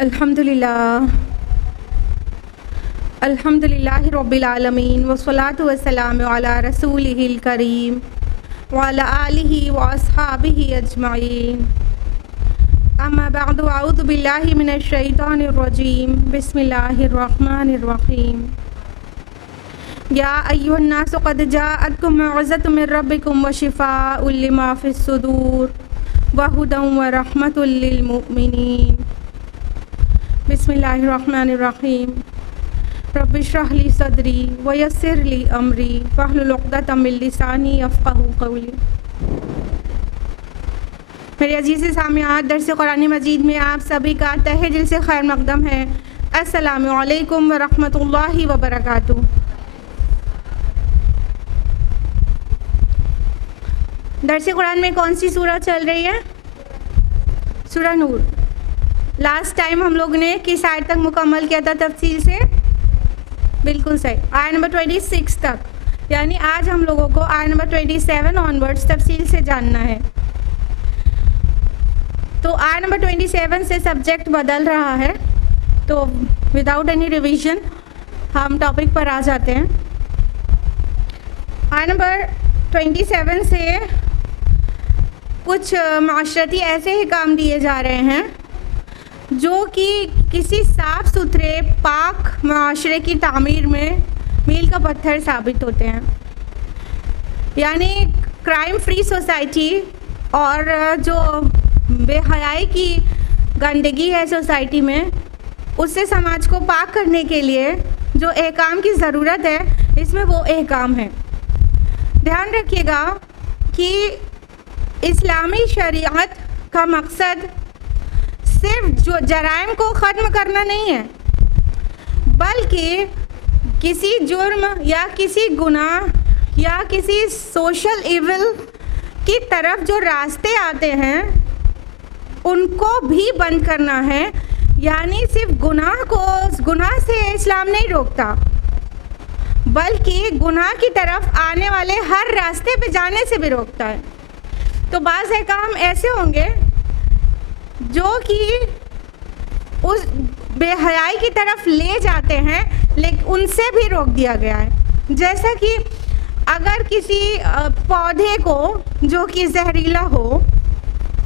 अल्हम्दुलिल्लाह अल्हम्दुलिल्लाहि रब्बिल आलमीन वस्सलातु वस्सलामु अला रसूलिहिल करीम व अला आलिहि व अस्हाबिहि अजमाइन अम्मा बअदु अऊज़ु बिल्लाहि मिनश शैतानिर रजीम बिस्मिल्लाहिर रहमानिर रहीम या अय्युहन नासु क़द जाअतकुम मौइज़तुम मिर रब्बिकुम व शिफ़ाउल लिमा फ़िस सुदूर व हुदन व रहमतुल लिल मुमिनीन बिस्मिल्लाहिर्रहमानिर्रहीम रब्बि इश्रह ली सदरी व यस्सिर ली अमरी वहलुल उक़दतम मिन लिसानी यफ़क़हू क़ौली। मेरे अजीज़ सामियात, दर्स कुरान मजीद में आप सभी का तहे दिल से खैर मक़दम है। अस्सलामु अलैकुम व रहमतुल्लाहि व बरकातुहू। दर्स कुरान में कौन सी सूरह चल रही है? सूरह नूर। लास्ट टाइम हम लोग ने किस आयत तक मुकम्मल किया था तफसील से? बिल्कुल सही, आयत नंबर 26 तक। यानी आज हम लोगों को आयत नंबर 27 ऑनवर्ड्स तफसील से जानना है। तो आयत नंबर 27 से सब्जेक्ट बदल रहा है, तो विदाउट एनी रिवीजन हम टॉपिक पर आ जाते हैं। आयत नंबर 27 से कुछ माशरती ऐसे ही काम दिए जा रहे हैं जो कि किसी साफ़ सुथरे पाक माशरे की तामीर में मील का पत्थर साबित होते हैं। यानी क्राइम फ्री सोसाइटी और जो बेहयाई की गंदगी है सोसाइटी में, उससे समाज को पाक करने के लिए जो अहकाम की ज़रूरत है, इसमें वो अहकाम है। ध्यान रखिएगा कि इस्लामी शरीयत का मकसद सिर्फ जो जराइम को ख़त्म करना नहीं है, बल्कि किसी जुर्म या किसी गुनाह या किसी सोशल इविल की तरफ जो रास्ते आते हैं उनको भी बंद करना है। यानी सिर्फ गुनाह से इस्लाम नहीं रोकता, बल्कि गुनाह की तरफ आने वाले हर रास्ते पे जाने से भी रोकता है। तो बाज़ अहकाम ऐसे होंगे जो कि उस बेहयाई की तरफ ले जाते हैं, लेकिन उनसे भी रोक दिया गया है। जैसा कि अगर किसी पौधे को जो कि जहरीला हो,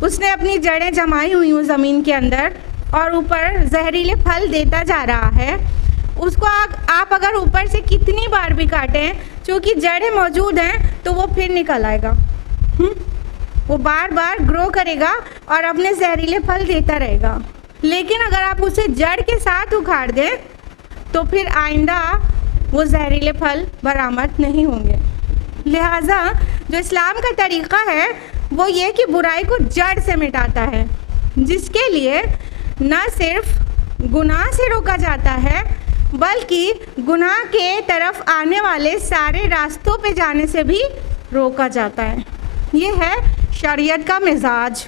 उसने अपनी जड़ें जमाई हुई हों ज़मीन के अंदर और ऊपर जहरीले फल देता जा रहा है, उसको आप अगर ऊपर से कितनी बार भी काटें, चूँकि जड़ें मौजूद हैं तो वो फिर निकल आएगा। वो बार बार ग्रो करेगा और अपने जहरीले फल देता रहेगा। लेकिन अगर आप उसे जड़ के साथ उखाड़ दें तो फिर आइंदा वो जहरीले फल बरामद नहीं होंगे। लिहाजा जो इस्लाम का तरीक़ा है वो ये कि बुराई को जड़ से मिटाता है, जिसके लिए न सिर्फ गुनाह से रोका जाता है, बल्कि गुनाह के तरफ आने वाले सारे रास्तों पे जाने से भी रोका जाता है। ये है शरीयत का मिजाज।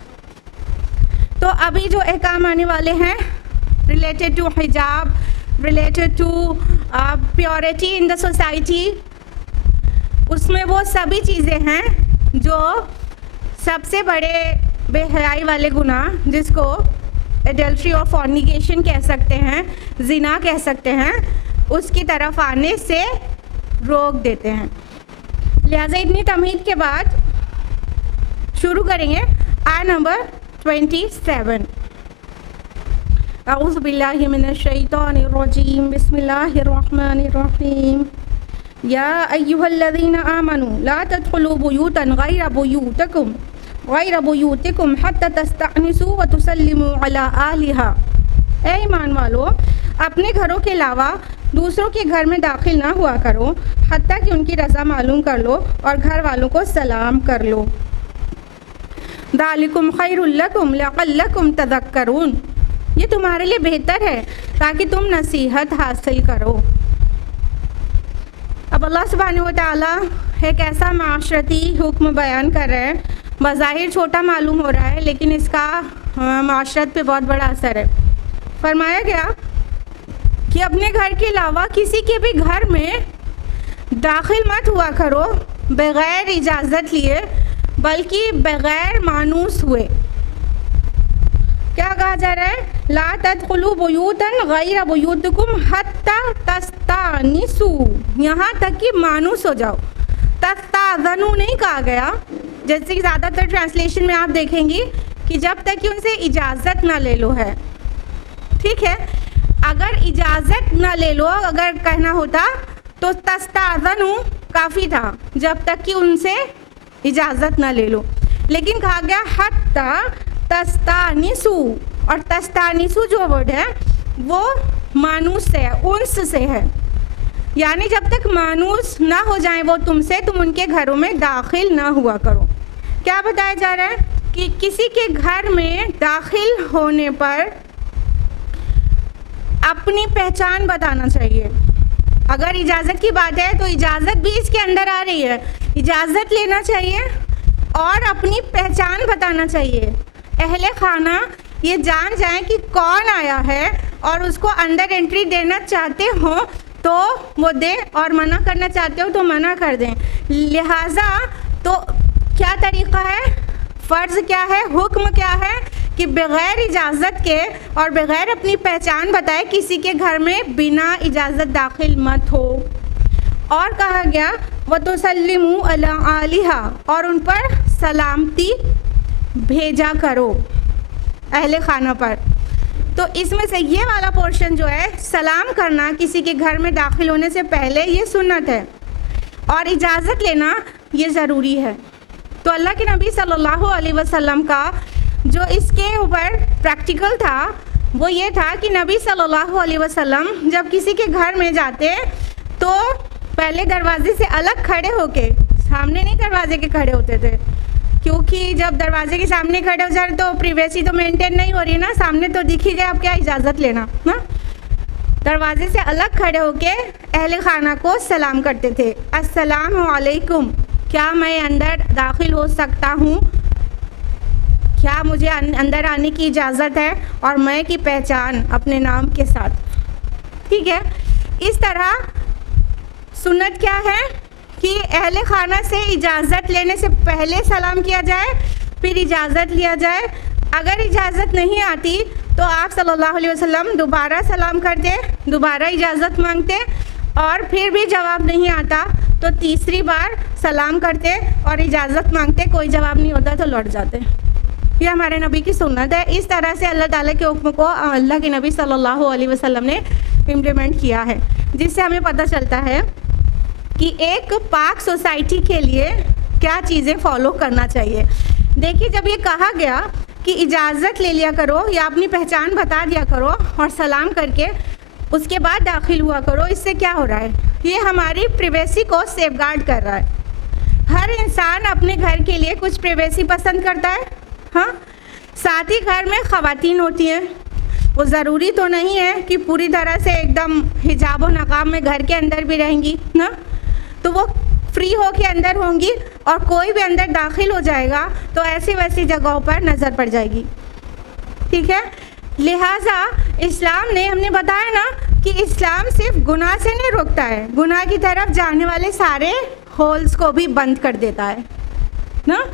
तो अभी जो अहकाम आने वाले हैं रिलेटेड टू हिजाब, related to purity in the society, उसमें वो सभी चीज़ें हैं जो सबसे बड़े बेहयाई वाले गुनाह, जिसको एडल्ट्री और फॉर्निकेशन कह सकते हैं, जिना कह सकते हैं, उसकी तरफ आने से रोक देते हैं। लिहाजा इतनी तमहीद के बाद शुरू करेंगे आयत नंबर 27। अऊज़ु बिल्लाहि मिनश शैतानिर रजीम बिस्मिल्लाहिर्रहमानिर्रहीम या अय्युहल्लज़ीना आमनू ला तदखुलू बुयूतन गैरा बुयूतिकुम हत्ता तस्तअनिसू व तुसल्लिमू अला आलिहा। ऐ ईमान वालो, अपने घरों के अलावा दूसरों के घर में दाखिल ना हुआ करो हत्ता कि उनकी रज़ा मालूम कर लो और घर वालों को सलाम कर लो। दालिकुम खैरुल लकुम लअल्लकुम तज़क्करून, ये तुम्हारे लिए बेहतर है ताकि तुम नसीहत हासिल करो। अब अल्लाह सुब्हानहू व तआला एक ऐसा माशरती हुक्म बयान कर रहे हैं, बज़ाहिर छोटा मालूम हो रहा है, लेकिन इसका माशरत पे बहुत बड़ा असर है। फरमाया गया कि अपने घर के अलावा किसी के भी घर में दाखिल मत हुआ करो बग़ैर इजाज़त लिए, बल्कि बग़ैर मानूस हुए। क्या कहा कहा जा रहा है ला तदखुलू बुयूतन गैर बुयूतिकुम हत्ता तस्तानिसू, यहाँ तक कि मानूस हो जाओ। तस्ताज़नु नहीं कहा गया, जैसे कि ज़्यादातर ट्रांसलेशन में आप देखेंगी कि जब तक कि उनसे इजाज़त ना ले लो है। ठीक है, अगर इजाज़त ना ले लो अगर कहना होता तो तस्ताज़नु काफ़ी था, जब तक कि उनसे इजाज़त ना ले लो। लेकिन कहा गया हत्ता तस्तानिसू, और तस्तानिसू जो वर्ड है वो मानूस से है, उन्स से है, यानी जब तक मानूस ना हो जाए वो तुमसे, तुम उनके घरों में दाखिल ना हुआ करो। क्या बताया जा रहा है कि किसी के घर में दाखिल होने पर अपनी पहचान बताना चाहिए। अगर इजाज़त की बात है तो इजाज़त भी इसके अंदर आ रही है, इजाज़त लेना चाहिए और अपनी पहचान बताना चाहिए। अहले खाना ये जान जाए कि कौन आया है और उसको अंदर एंट्री देना चाहते हो तो वो दें और मना करना चाहते हो तो मना कर दें। लिहाजा तो क्या तरीक़ा है, फ़र्ज़ क्या है, हुक्म क्या है कि बग़ैर इजाज़त के और बग़ैर अपनी पहचान बताए किसी के घर में बिना इजाज़त दाखिल मत हो। और कहा गया व तुसल्लिमू अला आलिहा, और उन पर सलामती भेजा करो अहले खाना पर। तो इसमें से ये वाला पोर्शन जो है सलाम करना किसी के घर में दाखिल होने से पहले ये सुन्नत है और इजाज़त लेना ये ज़रूरी है। तो अल्लाह के नबी सल्लल्लाहु अलैहि वसल्लम का जो इसके ऊपर प्रैक्टिकल था वो ये था कि नबी सल्लल्लाहु अलैहि वसल्लम जब किसी के घर में जाते तो पहले दरवाजे से अलग खड़े होके, सामने नहीं दरवाजे के खड़े होते थे, क्योंकि जब दरवाजे के सामने खड़े हो जाए तो प्रिवेसी तो मेंटेन नहीं हो रही ना, सामने तो दिख ही गया, अब क्या इजाज़त लेना ना। दरवाजे से अलग खड़े होके अहले खाना को सलाम करते थे, अस्सलामु अलैकुम, क्या मैं अंदर दाखिल हो सकता हूँ, क्या मुझे अंदर आने की इजाज़त है, और मैं की पहचान अपने नाम के साथ। ठीक है, इस तरह सुन्नत क्या है कि अहले खाना से इजाज़त लेने से पहले सलाम किया जाए, फिर इजाज़त लिया जाए। अगर इजाज़त नहीं आती तो आप सल्लल्लाहु अलैहि वसल्लम दोबारा सलाम करते, दोबारा इजाज़त मांगते, और फिर भी जवाब नहीं आता तो तीसरी बार सलाम करते और इजाज़त मांगते, कोई जवाब नहीं होता तो लौट जाते। ये हमारे नबी की सुन्नत है। इस तरह से अल्लाह ताला के हुक्म को अल्लाह के नबी सल्लल्लाहु अलैहि वसल्लम ने इम्प्लीमेंट किया है, जिससे हमें पता चलता है कि एक पाक सोसाइटी के लिए क्या चीज़ें फॉलो करना चाहिए। देखिए, जब ये कहा गया कि इजाज़त ले लिया करो या अपनी पहचान बता दिया करो और सलाम करके उसके बाद दाखिल हुआ करो, इससे क्या हो रहा है, ये हमारी प्राइवेसी को सेफगार्ड कर रहा है। हर इंसान अपने घर के लिए कुछ प्राइवेसी पसंद करता है, हाँ, साथ ही घर में ख़वातीन होती हैं, वो ज़रूरी तो नहीं है कि पूरी तरह से एकदम हिजाब और नकाब में घर के अंदर भी रहेंगी ना, तो वो फ्री हो के अंदर होंगी और कोई भी अंदर दाखिल हो जाएगा तो ऐसी वैसी जगहों पर नज़र पड़ जाएगी। ठीक है, लिहाजा इस्लाम ने, हमने बताया ना कि इस्लाम सिर्फ गुनाह से नहीं रोकता है, गुनाह की तरफ जाने वाले सारे होल्स को भी बंद कर देता है ना।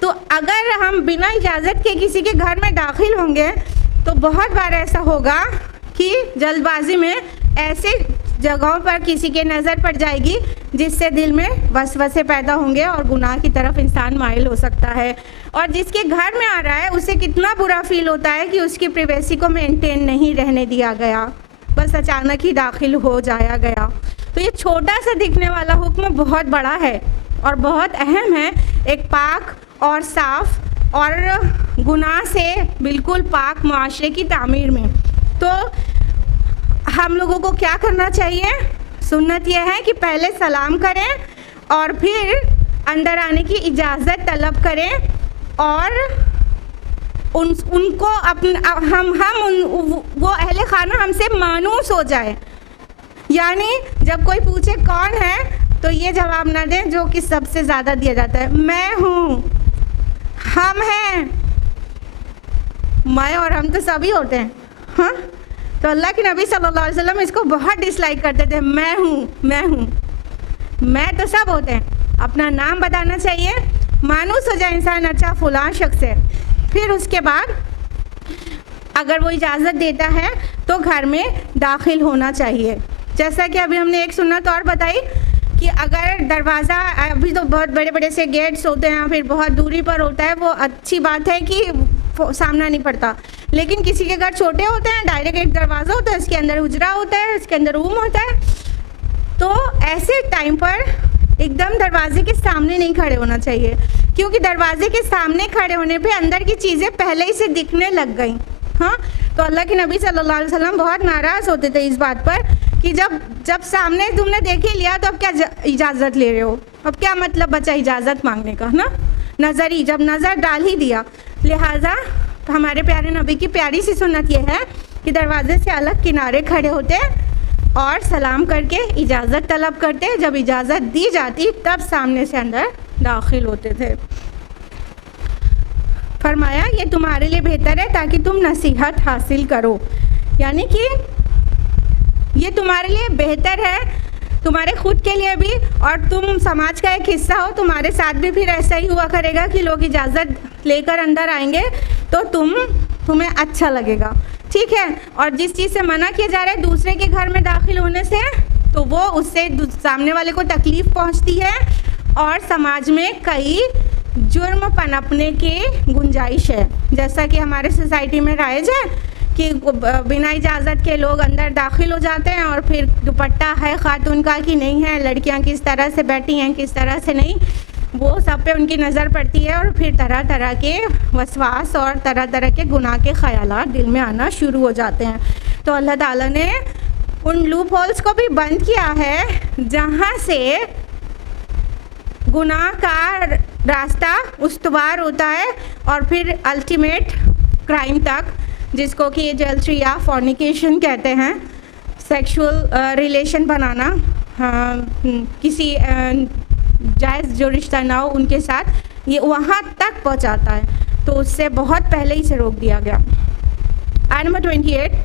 तो अगर हम बिना इजाज़त के किसी के घर में दाखिल होंगे तो बहुत बार ऐसा होगा कि जल्दबाजी में ऐसे जगहों पर किसी के नज़र पड़ जाएगी जिससे दिल में वसवसे पैदा होंगे और गुनाह की तरफ इंसान माइल हो सकता है। और जिसके घर में आ रहा है उसे कितना बुरा फील होता है कि उसकी प्राइवेसी को मेंटेन नहीं रहने दिया गया, बस अचानक ही दाखिल हो जाया गया। तो ये छोटा सा दिखने वाला हुक्म बहुत बड़ा है और बहुत अहम है एक पाक और साफ़ और गुनाह से बिल्कुल पाक माशरे की तामीर में। तो हम लोगों को क्या करना चाहिए, सुन्नत यह है कि पहले सलाम करें और फिर अंदर आने की इजाज़त तलब करें और उनको वो अहले खाना हमसे मानूस हो जाए, यानी जब कोई पूछे कौन है तो ये जवाब ना दें जो कि सबसे ज़्यादा दिया जाता है, मैं हूँ, हम हैं। मैं और हम तो सभी होते हैं, हाँ। तो अल्लाह के नबी सल्लल्लाहु अलैहि वसल्लम इसको बहुत डिसलाइक करते थे, मैं हूँ, मैं हूँ, मैं तो सब होते हैं। अपना नाम बताना चाहिए, मानूस हो जाए इंसान, अच्छा फलां शख्स है। फिर उसके बाद अगर वो इजाज़त देता है तो घर में दाखिल होना चाहिए। जैसा कि अभी हमने एक सुन्नत और बताई कि अगर दरवाज़ा, अभी तो बहुत बड़े बड़े से गेट्स होते हैं, फिर बहुत दूरी पर होता है, वो अच्छी बात है कि सामना नहीं पड़ता, लेकिन किसी के घर छोटे होते हैं, डायरेक्ट एक दरवाज़ा होता है, इसके अंदर हुजरा होता है, इसके अंदर रूम होता है, तो ऐसे टाइम पर एकदम दरवाजे के सामने नहीं खड़े होना चाहिए, क्योंकि दरवाजे के सामने खड़े होने पे अंदर की चीज़ें पहले ही से दिखने लग गई। हाँ, तो अल्लाह के नबी सल्लल्लाहु अलैहि वसल्लम बहुत नाराज़ होते थे इस बात पर कि जब सामने तुमने देख ही लिया तो अब क्या इजाज़त ले रहे हो, अब क्या मतलब बचा इजाज़त मांगने का ना। नज़र जब नज़र डाल ही दिया, लिहाजा हमारे प्यारे नबी की प्यारी सी सुन्नत ये है कि दरवाजे से अलग किनारे खड़े होते और सलाम करके इजाज़त तलब करते, जब इजाज़त दी जाती तब सामने से अंदर दाखिल होते थे। फरमाया ये तुम्हारे लिए बेहतर है ताकि तुम नसीहत हासिल करो, यानी कि ये तुम्हारे लिए बेहतर है, तुम्हारे खुद के लिए भी, और तुम समाज का एक हिस्सा हो, तुम्हारे साथ भी फिर ऐसा ही हुआ करेगा कि लोग इजाज़त लेकर अंदर आएंगे तो तुम्हें अच्छा लगेगा, ठीक है। और जिस चीज़ से मना किया जा रहा है दूसरे के घर में दाखिल होने से, तो वो उससे सामने वाले को तकलीफ़ पहुंचती है और समाज में कई जुर्म पनपने की गुंजाइश है। जैसा कि हमारे सोसाइटी में राइज है कि बिना इजाज़त के लोग अंदर दाखिल हो जाते हैं और फिर दुपट्टा है खातून का कि नहीं है, लड़कियां किस तरह से बैठी हैं किस तरह से नहीं, वो सब पे उनकी नज़र पड़ती है और फिर तरह तरह के वसवास और तरह तरह के गुनाह के ख़यालात दिल में आना शुरू हो जाते हैं। तो अल्लाह ताला ने उन लूप होल्स को भी बंद किया है जहाँ से गुनाह का रास्ता उस्तवार होता है और फिर अल्टीमेट क्राइम तक, जिसको कि एडल्ट्री या फॉर्निकेशन कहते हैं, सेक्सुअल रिलेशन बनाना, किसी जायज़ जो रिश्ता ना हो उनके साथ, ये वहाँ तक पहुँचाता है। तो उससे बहुत पहले ही से रोक दिया गया। आयत नंबर 28,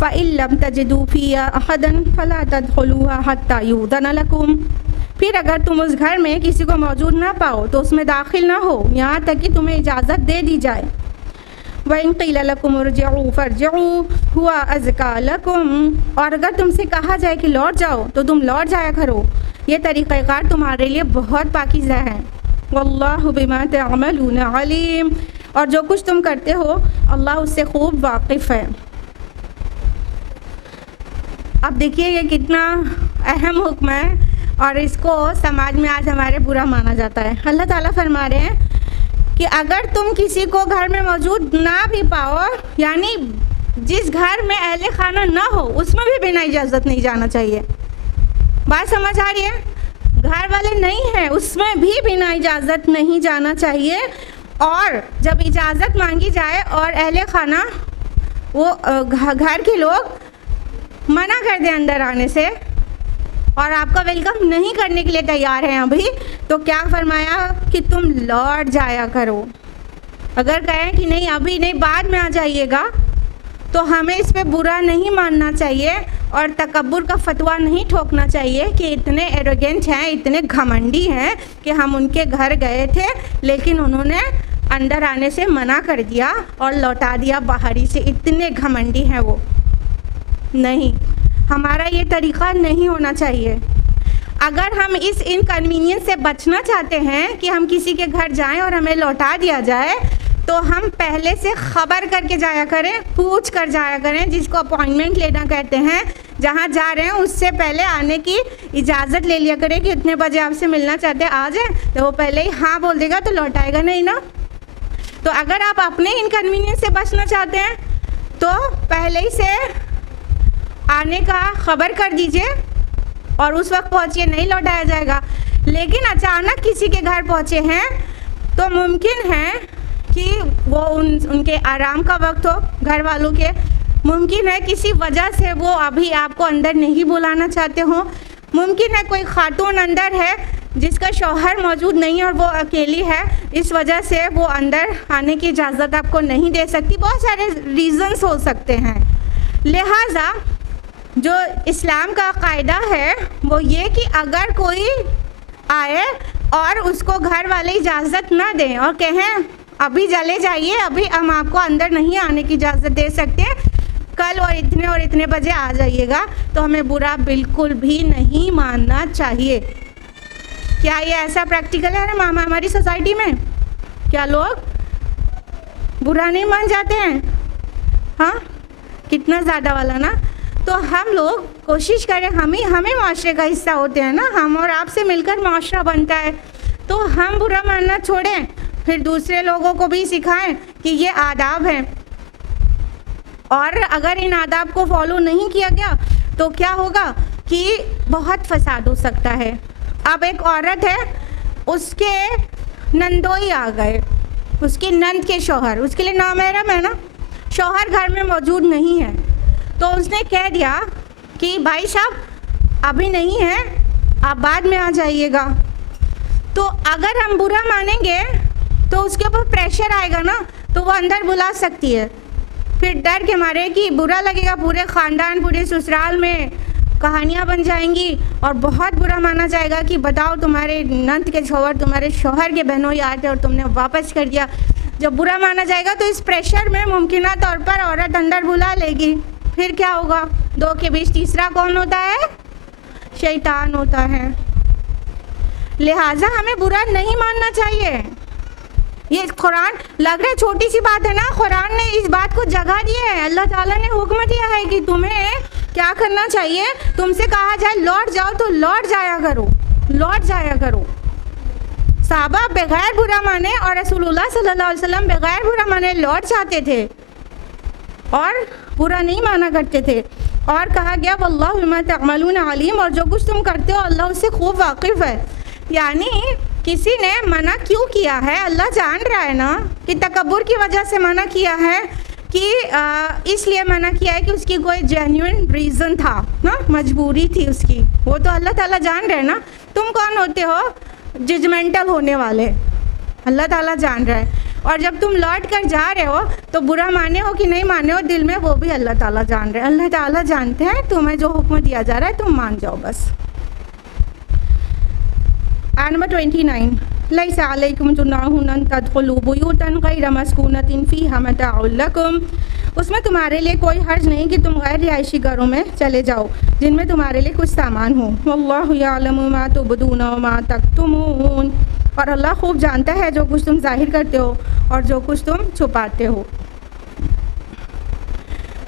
फ़इल्लम तजिदू फ़ीहा अहदन फ़ला तदख़ुलूहा हत्ता युअज़न लकुम। फिर अगर तुम उस घर में किसी को मौजूद ना पाओ तो उसमें दाखिल ना हो यहाँ तक कि तुम्हें इजाज़त दे दी जाए। वइन क़ील लकुम इरजिऊ फ़रजिऊ हुवा अज़का लकुम, और अगर तुमसे कहा जाए कि लौट जाओ तो तुम लौट जाया करो, ये तरीक़ाकार तुम्हारे लिए बहुत पाकीज़ा है। वल्लाहु बिमा तअमलून अलीम, और जो कुछ तुम करते हो अल्लाह उससे खूब वाकिफ़ है। अब देखिए ये कितना अहम हुक्म है और इसको समाज में आज हमारे बुरा माना जाता है। अल्लाह ताला फरमा रहे हैं कि अगर तुम किसी को घर में मौजूद ना भी पाओ, यानी जिस घर में अहले खाना ना हो उसमें भी बिना इजाज़त नहीं जाना चाहिए। बात समझ आ रही है? घर वाले नहीं हैं उसमें भी बिना इजाज़त नहीं जाना चाहिए, और जब इजाज़त मांगी जाए और अहले खाना वो घर के लोग मना कर दें अंदर आने से और आपका वेलकम नहीं करने के लिए तैयार हैं अभी, तो क्या फरमाया कि तुम लौट जाया करो। अगर कहें कि नहीं अभी नहीं बाद में आ जाइएगा, तो हमें इस पे बुरा नहीं मानना चाहिए और तकब्बुर का फतवा नहीं ठोकना चाहिए कि इतने एरोगेंट हैं, इतने घमंडी हैं कि हम उनके घर गए थे लेकिन उन्होंने अंदर आने से मना कर दिया और लौटा दिया बाहरी से, इतने घमंडी हैं वो। नहीं, हमारा ये तरीक़ा नहीं होना चाहिए। अगर हम इस इनकन्वीनियंस से बचना चाहते हैं कि हम किसी के घर जाएं और हमें लौटा दिया जाए, तो हम पहले से ख़बर करके जाया करें, पूछ कर जाया करें, जिसको अपॉइंटमेंट लेना कहते हैं। जहां जा रहे हैं उससे पहले आने की इजाज़त ले लिया करें कि इतने बजे आपसे मिलना चाहते हैं आ जाए, तो वो पहले ही हाँ बोल देगा तो लौटाएगा नहीं ना। तो अगर आप अपने इनकन्वीनियंस से बचना चाहते हैं तो पहले ही से आने का ख़बर कर दीजिए और उस वक्त पहुँचिए, नहीं लौटाया जाएगा। लेकिन अचानक किसी के घर पहुँचे हैं तो मुमकिन है कि वो उनके आराम का वक्त हो, घर वालों के, मुमकिन है किसी वजह से वो अभी आपको अंदर नहीं बुलाना चाहते हो, मुमकिन है कोई खातून अंदर है जिसका शौहर मौजूद नहीं और वो अकेली है, इस वजह से वो अंदर आने की इजाज़त आपको नहीं दे सकती। बहुत सारे रीज़न्स हो सकते हैं। लिहाजा जो इस्लाम का कायदा है वो ये कि अगर कोई आए और उसको घर वाले इजाज़त ना दें और कहें अभी चले जाइए, अभी हम आपको अंदर नहीं आने की इजाज़त दे सकते, कल और इतने बजे आ जाइएगा। तो हमें बुरा बिल्कुल भी नहीं मानना चाहिए। क्या ये ऐसा प्रैक्टिकल है ना हमारी सोसाइटी में? क्या लोग बुरा नहीं मान जाते हैं? हाँ, कितना ज़्यादा वाला ना। तो हम लोग कोशिश करें, हमें माशरे का हिस्सा होते हैं ना, हम और आपसे मिलकर माशरा बनता है। तो हम बुरा मानना छोड़ें, फिर दूसरे लोगों को भी सिखाएं कि ये आदाब हैं। और अगर इन आदाब को फॉलो नहीं किया गया तो क्या होगा कि बहुत फसाद हो सकता है। अब एक औरत है, उसके नंदोई आ गए, उसके नंद के शौहर, उसके लिए नामहरम है ना, शौहर घर में मौजूद नहीं है। तो उसने कह दिया कि भाई साहब अभी नहीं है, आप बाद में आ जाइएगा। तो अगर हम बुरा मानेंगे तो उसके ऊपर प्रेशर आएगा ना, तो वो अंदर बुला सकती है। फिर डर के मारे कि बुरा लगेगा, पूरे ख़ानदान पूरे ससुराल में कहानियाँ बन जाएंगी और बहुत बुरा माना जाएगा कि बताओ तुम्हारे नंद के शौहर, तुम्हारे शौहर के बहनोई आए थे और तुमने वापस कर दिया। जब बुरा माना जाएगा तो इस प्रेशर में मुमकिन तौर पर औरत अंदर बुला लेगी। फिर क्या होगा? दो के बीच तीसरा कौन होता है? शैतान होता है। लिहाजा हमें बुरा नहीं मानना चाहिए। ये कुरान लग रहा है छोटी सी बात है ना, कुरान ने इस बात को जगह दी है। अल्लाह ताला ने हुक्म दिया है कि तुम्हें क्या करना चाहिए, तुमसे कहा जाए लौट जाओ तो लौट जाया करो, लौट जाया करो। साहबा बगैर बुरा माने और रसूलुल्लाह सल्लल्लाहु अलैहि वसल्लम बगैर बुरा माने लौट जाते थे और बुरा नहीं माना करते थे। और कहा गया वल्लाहु बिमा तअमलून अलीम, और जो कुछ तुम करते हो अल्लाह उससे खूब वाकिफ़ है। यानी किसी ने मना क्यों किया है, अल्लाह जान रहा है ना कि तकब्बुर की वजह से मना किया है, कि इसलिए मना किया है कि उसकी कोई जेन्युइन रीज़न था ना, मजबूरी थी उसकी, वो तो अल्लाह ताला जान रहे हैं ना। तुम कौन होते हो जजमेंटल होने वाले? अल्लाह ताला जान रहा है। और जब तुम लौट कर जा रहे हो तो बुरा माने हो कि नहीं माने हो दिल में, वो भी अल्लाह ताला जान रहे हैं। अल्लाह ताला जानते हैं, तुम्हें जो हुक्म दिया जा रहा है तुम मान जाओ बस। आयत नंबर 29, लैसा अलैकुम जुनाहुन अन तदखुलू बुयूतन गैर मस्कूनतिन फीहा मताउल लकुम, उसमें तुम्हारे लिए कोई हर्ज नहीं कि तुम गैर रिहायशी घरों में चले जाओ जिनमें तुम्हारे लिए कुछ सामान हो। वल्लाहु यअलमु मा तुबदून व मा तक्तुमून, और अल्लाह खूब जानता है जो कुछ तुम जाहिर करते हो और जो कुछ तुम छुपाते हो।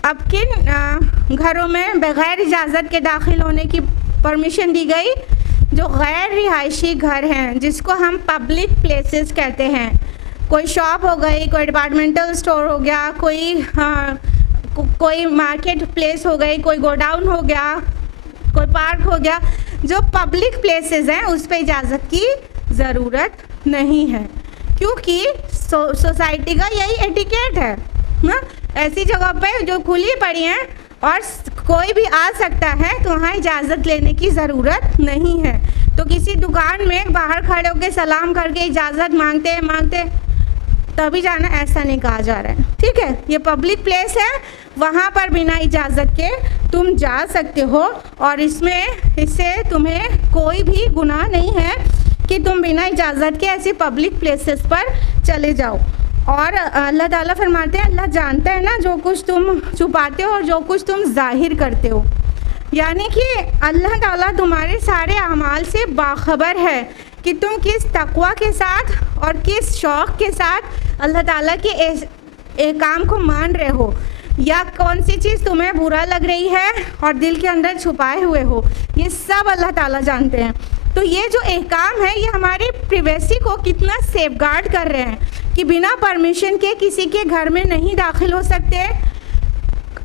अब किन घरों में बग़ैर इजाज़त के दाखिल होने की परमिशन दी गई? जो गैर रिहायशी घर हैं, जिसको हम पब्लिक प्लेसेस कहते हैं। कोई शॉप हो गई, कोई डिपार्टमेंटल स्टोर हो गया, कोई मार्केट प्लेस हो गई, कोई गोडाउन हो गया, कोई पार्क हो गया। जो पब्लिक प्लेसेस हैं उस पर इजाज़त की ज़रूरत नहीं है, क्योंकि सोसाइटी का यही एटिकेट है ना। ऐसी जगह पे जो खुली पड़ी हैं और कोई भी आ सकता है तो वहाँ इजाज़त लेने की ज़रूरत नहीं है। तो किसी दुकान में बाहर खड़े होकर सलाम करके इजाज़त मांगते तभी जाना, ऐसा नहीं कहा जा रहा है। ठीक है, ये पब्लिक प्लेस है, वहाँ पर बिना इजाज़त के तुम जा सकते हो और इससे तुम्हें कोई भी गुनाह नहीं है कि तुम बिना इजाज़त के ऐसे पब्लिक प्लेसेस पर चले जाओ। और अल्लाह ताला फरमाते हैं अल्लाह जानता है ना जो कुछ तुम छुपाते हो और जो कुछ तुम जाहिर करते हो। यानी कि अल्लाह ताला तुम्हारे सारे अमाल से बाखबर है कि तुम किस तक़वा के साथ और किस शौक़ के साथ अल्लाह ताला के एक काम को मान रहे हो, या कौन सी चीज़ तुम्हें बुरा लग रही है और दिल के अंदर छुपाए हुए हो, ये सब अल्लाह ताला जानते हैं। तो ये जो एहकाम है ये हमारी प्राइवेसी को कितना सेफगार्ड कर रहे हैं कि बिना परमिशन के किसी के घर में नहीं दाखिल हो सकते।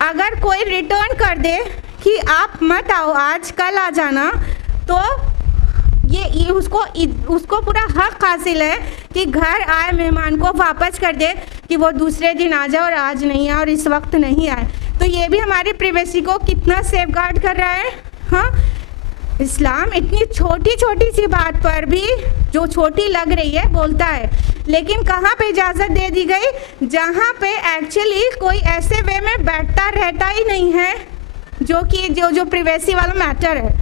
अगर कोई रिटर्न कर दे कि आप मत आओ, आज कल आ जाना, तो ये उसको पूरा हक हासिल है कि घर आए मेहमान को वापस कर दे कि वो दूसरे दिन आ जाए और आज नहीं आए और इस वक्त नहीं आए। तो ये भी हमारी प्राइवेसी को कितना सेफगार्ड कर रहा है। हाँ, इस्लाम इतनी छोटी छोटी सी बात पर भी, जो छोटी लग रही है, बोलता है, लेकिन कहाँ पे इजाज़त दे दी गई? जहाँ पे एक्चुअली कोई ऐसे वे में बैठता रहता ही नहीं है जो कि जो प्राइवेसी वाला मैटर है।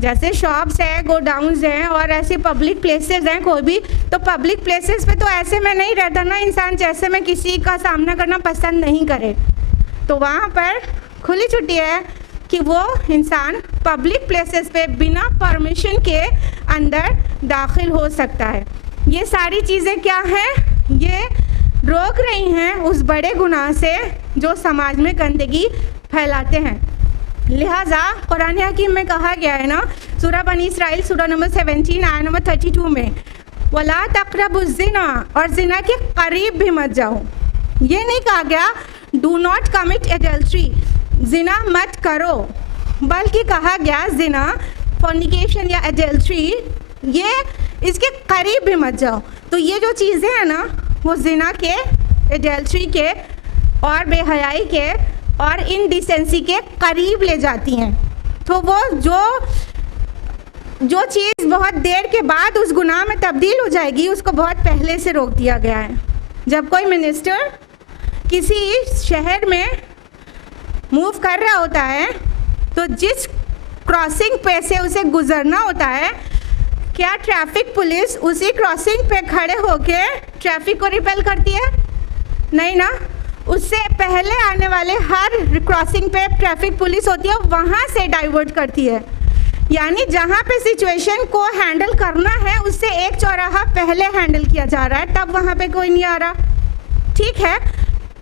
जैसे शॉप्स हैं, गोडाउन्स हैं और ऐसी पब्लिक प्लेसेस हैं कोई भी, तो पब्लिक प्लेसेस पे तो ऐसे में नहीं रहता ना इंसान जैसे में किसी का सामना करना पसंद नहीं करे। तो वहाँ पर खुली छुट्टी है कि वो इंसान पब्लिक प्लेसेस पे बिना परमिशन के अंदर दाखिल हो सकता है। ये सारी चीज़ें क्या हैं, ये रोक रही हैं उस बड़े गुनाह से जो समाज में गंदगी फैलाते हैं। लिहाजा कुरान हकीम में कहा गया है ना, सूरह बनी इसराइल सूरह नंबर 17 आयत नंबर 32 में, वला तक़रबुज़्ज़िना, और जिना के करीब भी मत जाओ। ये नहीं कहा गया डू नॉट कमिट एडल्ट्री, जिना मत करो, बल्कि कहा गया जिना, फॉर्निकेशन या एडल्ट्री, ये इसके करीब भी मत जाओ। तो ये जो चीज़ें हैं ना वो जिना के, एडल्ट्री के और बेहयाई के और इनडिसेंसी के करीब ले जाती हैं। तो वो जो चीज़ बहुत देर के बाद उस गुनाह में तब्दील हो जाएगी उसको बहुत पहले से रोक दिया गया है। जब कोई मिनिस्टर किसी शहर में मूव कर रहा होता है तो जिस क्रॉसिंग पे से उसे गुजरना होता है, क्या ट्रैफिक पुलिस उसी क्रॉसिंग पे खड़े होके ट्रैफिक को रिपेल करती है? नहीं ना, उससे पहले आने वाले हर क्रॉसिंग पे ट्रैफिक पुलिस होती है, वहाँ से डाइवर्ट करती है। यानी जहाँ पे सिचुएशन को हैंडल करना है उससे एक चौराहा पहले हैंडल किया जा रहा है, तब वहाँ पे कोई नहीं आ रहा। ठीक है,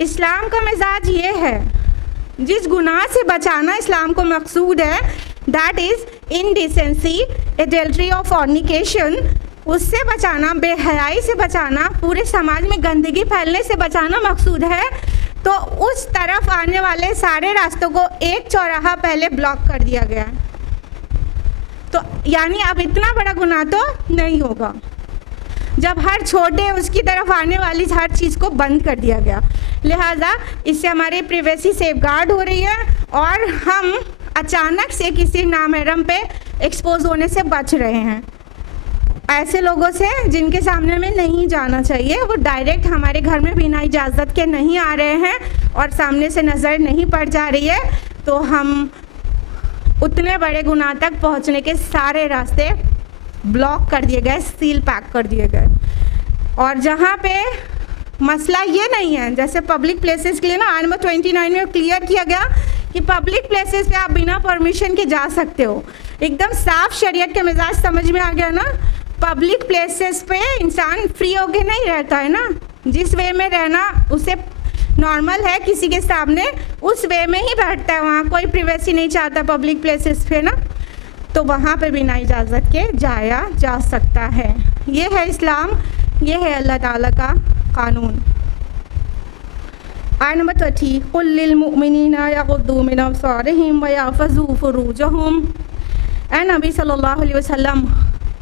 इस्लाम का मिजाज ये है, जिस गुनाह से बचाना इस्लाम को मकसूद है, दैट इज़ इनडिसेंसी, एडल्ट्री और फॉर्निकेशन, उससे बचाना, बेहयाई से बचाना, पूरे समाज में गंदगी फैलने से बचाना मकसूद है। तो उस तरफ आने वाले सारे रास्तों को एक चौराहा पहले ब्लॉक कर दिया गया है। तो यानी अब इतना बड़ा गुनाह तो नहीं होगा जब हर छोटे उसकी तरफ आने वाली हर चीज़ को बंद कर दिया गया। लिहाजा इससे हमारी प्राइवेसी सेफगार्ड हो रही है और हम अचानक से किसी नामहरम पे एक्सपोज होने से बच रहे हैं। ऐसे लोगों से जिनके सामने में नहीं जाना चाहिए, वो डायरेक्ट हमारे घर में बिना इजाज़त के नहीं आ रहे हैं और सामने से नज़र नहीं पड़ जा रही है, तो हम उतने बड़े गुनाह तक पहुंचने के सारे रास्ते ब्लॉक कर दिए गए, सील पैक कर दिए गए। और जहाँ पे मसला ये नहीं है, जैसे पब्लिक प्लेसेस के लिए ना आयत नंबर 29 में क्लियर किया गया कि पब्लिक प्लेसेस पे आप बिना परमिशन के जा सकते हो। एकदम साफ शरीयत के मिजाज समझ में आ गया ना। पब्लिक प्लेसेस पे इंसान फ्री होके नहीं रहता है ना, जिस वे में रहना उसे नॉर्मल है किसी के सामने, उस वे में ही बैठता है, वहाँ कोई प्राइवेसी नहीं चाहता पब्लिक प्लेसेस पे ना, तो वहाँ पे बिना इजाज़त के जाया जा सकता है। ये है इस्लाम, ये है अल्लाह ताला का कानून। आयत नंबर 30, कुल लिल मुमिनीना यग़ुद्दू मिन अब्सारिहिम व यहफ़ज़ू फ़ुरूजहुम। ऐ नबी सल्लल्लाहु अलैहि वसल्लम,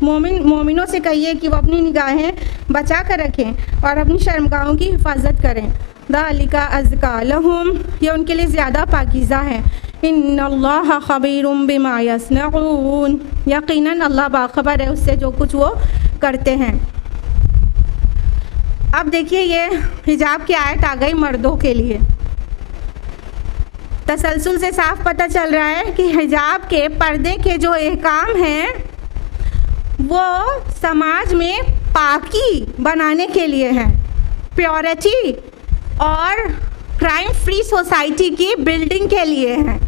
मोमिनों से कहिए कि वो अपनी निगाहें बचा कर रखें और अपनी शर्मगाहों की हिफाजत करें। ज़ालिका अज़्का लहुम, ये उनके लिए ज़्यादा पाकीज़ा है। इन्नल्लाह ख़बीरुम बिमा यस्नऊन, यकीनन अल्लाह बाखबर है उससे जो कुछ वो करते हैं। अब देखिए ये हिजाब की आयत आ गई मर्दों के लिए। तसलसल से साफ पता चल रहा है कि हिजाब के पर्दे के जो अहकाम हैं वो समाज में पाकी बनाने के लिए हैं, प्योरिटी और क्राइम फ्री सोसाइटी की बिल्डिंग के लिए हैं।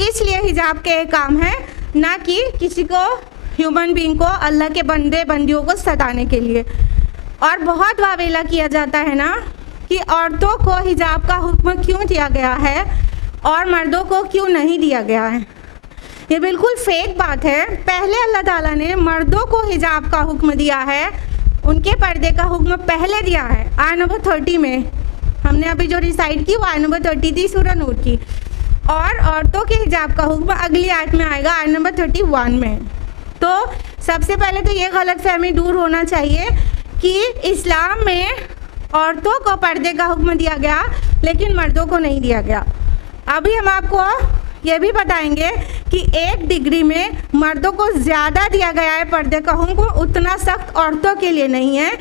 इसलिए हिजाब के अहकाम है, ना कि किसी को, ह्यूमन बीइंग को, अल्लाह के बंदे बंदियों को सताने के लिए। और बहुत वावेला किया जाता है ना कि औरतों को हिजाब का हुक्म क्यों दिया गया है और मर्दों को क्यों नहीं दिया गया है। ये बिल्कुल फेक बात है। पहले अल्लाह ताला ने मर्दों को हिजाब का हुक्म दिया है, उनके पर्दे का हुक्म पहले दिया है। आयत नंबर 30 में हमने अभी जो रिसाइट की वो आयत नंबर 30 थी सूरह नूर की, और औरतों के हिजाब का हुक्म अगली आयत में आएगा आयत नंबर 31 में। तो सबसे पहले तो ये गलतफहमी दूर होना चाहिए कि इस्लाम में औरतों को पर्दे का हुक्म दिया गया लेकिन मर्दों को नहीं दिया गया। अभी हम आपको ये भी बताएंगे कि 1 डिग्री में मर्दों को ज़्यादा दिया गया है पर्दे का हुक्म, उतना सख्त औरतों के लिए नहीं है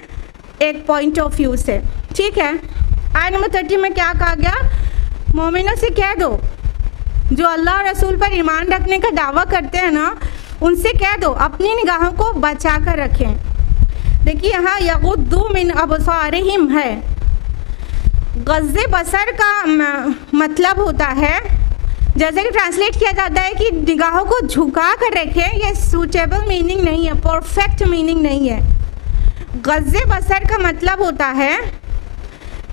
एक पॉइंट ऑफ व्यू से। ठीक है, आयत नंबर 30 में क्या कहा गया? मोमिनों से कह दो जो अल्लाह और रसूल पर ईमान रखने का दावा करते हैं ना, उनसे कह दो अपनी निगाहों को बचा कर रखें। देखिए यहाँ यगुद्दू मिन अबसारिहिम है, गज़्ज़े बसर का मतलब होता है, जैसे कि ट्रांसलेट किया जाता है कि निगाहों को झुका कर रखें, ये सूटेबल मीनिंग नहीं है, परफेक्ट मीनिंग नहीं है। गज़्ज़े बसर का मतलब होता है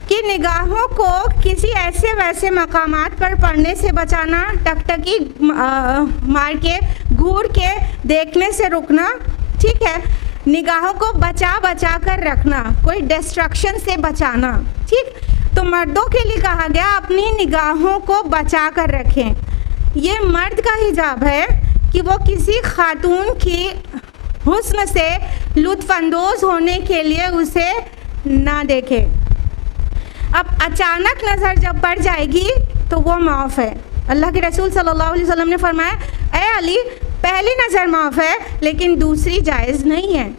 कि निगाहों को किसी ऐसे वैसे मकामात पर पड़ने से बचाना, टकटकी मार के घूर के देखने से रुकना, ठीक है, निगाहों को बचा कर रखना, कोई डिस्ट्रक्शन से बचाना, ठीक। तो मर्दों के लिए कहा गया अपनी निगाहों को बचा कर रखें। ये मर्द का हिजाब है कि वो किसी खातून की हुस्न से लुत्फ़अंदोज़ होने के लिए उसे ना देखे। अब अचानक नज़र जब पड़ जाएगी तो वो माफ़ है। अल्लाह के रसूल सल्लल्लाहु अलैहि वसल्लम ने फरमाया, ए अली, पहली नज़र माफ़ है लेकिन दूसरी जायज़ नहीं है,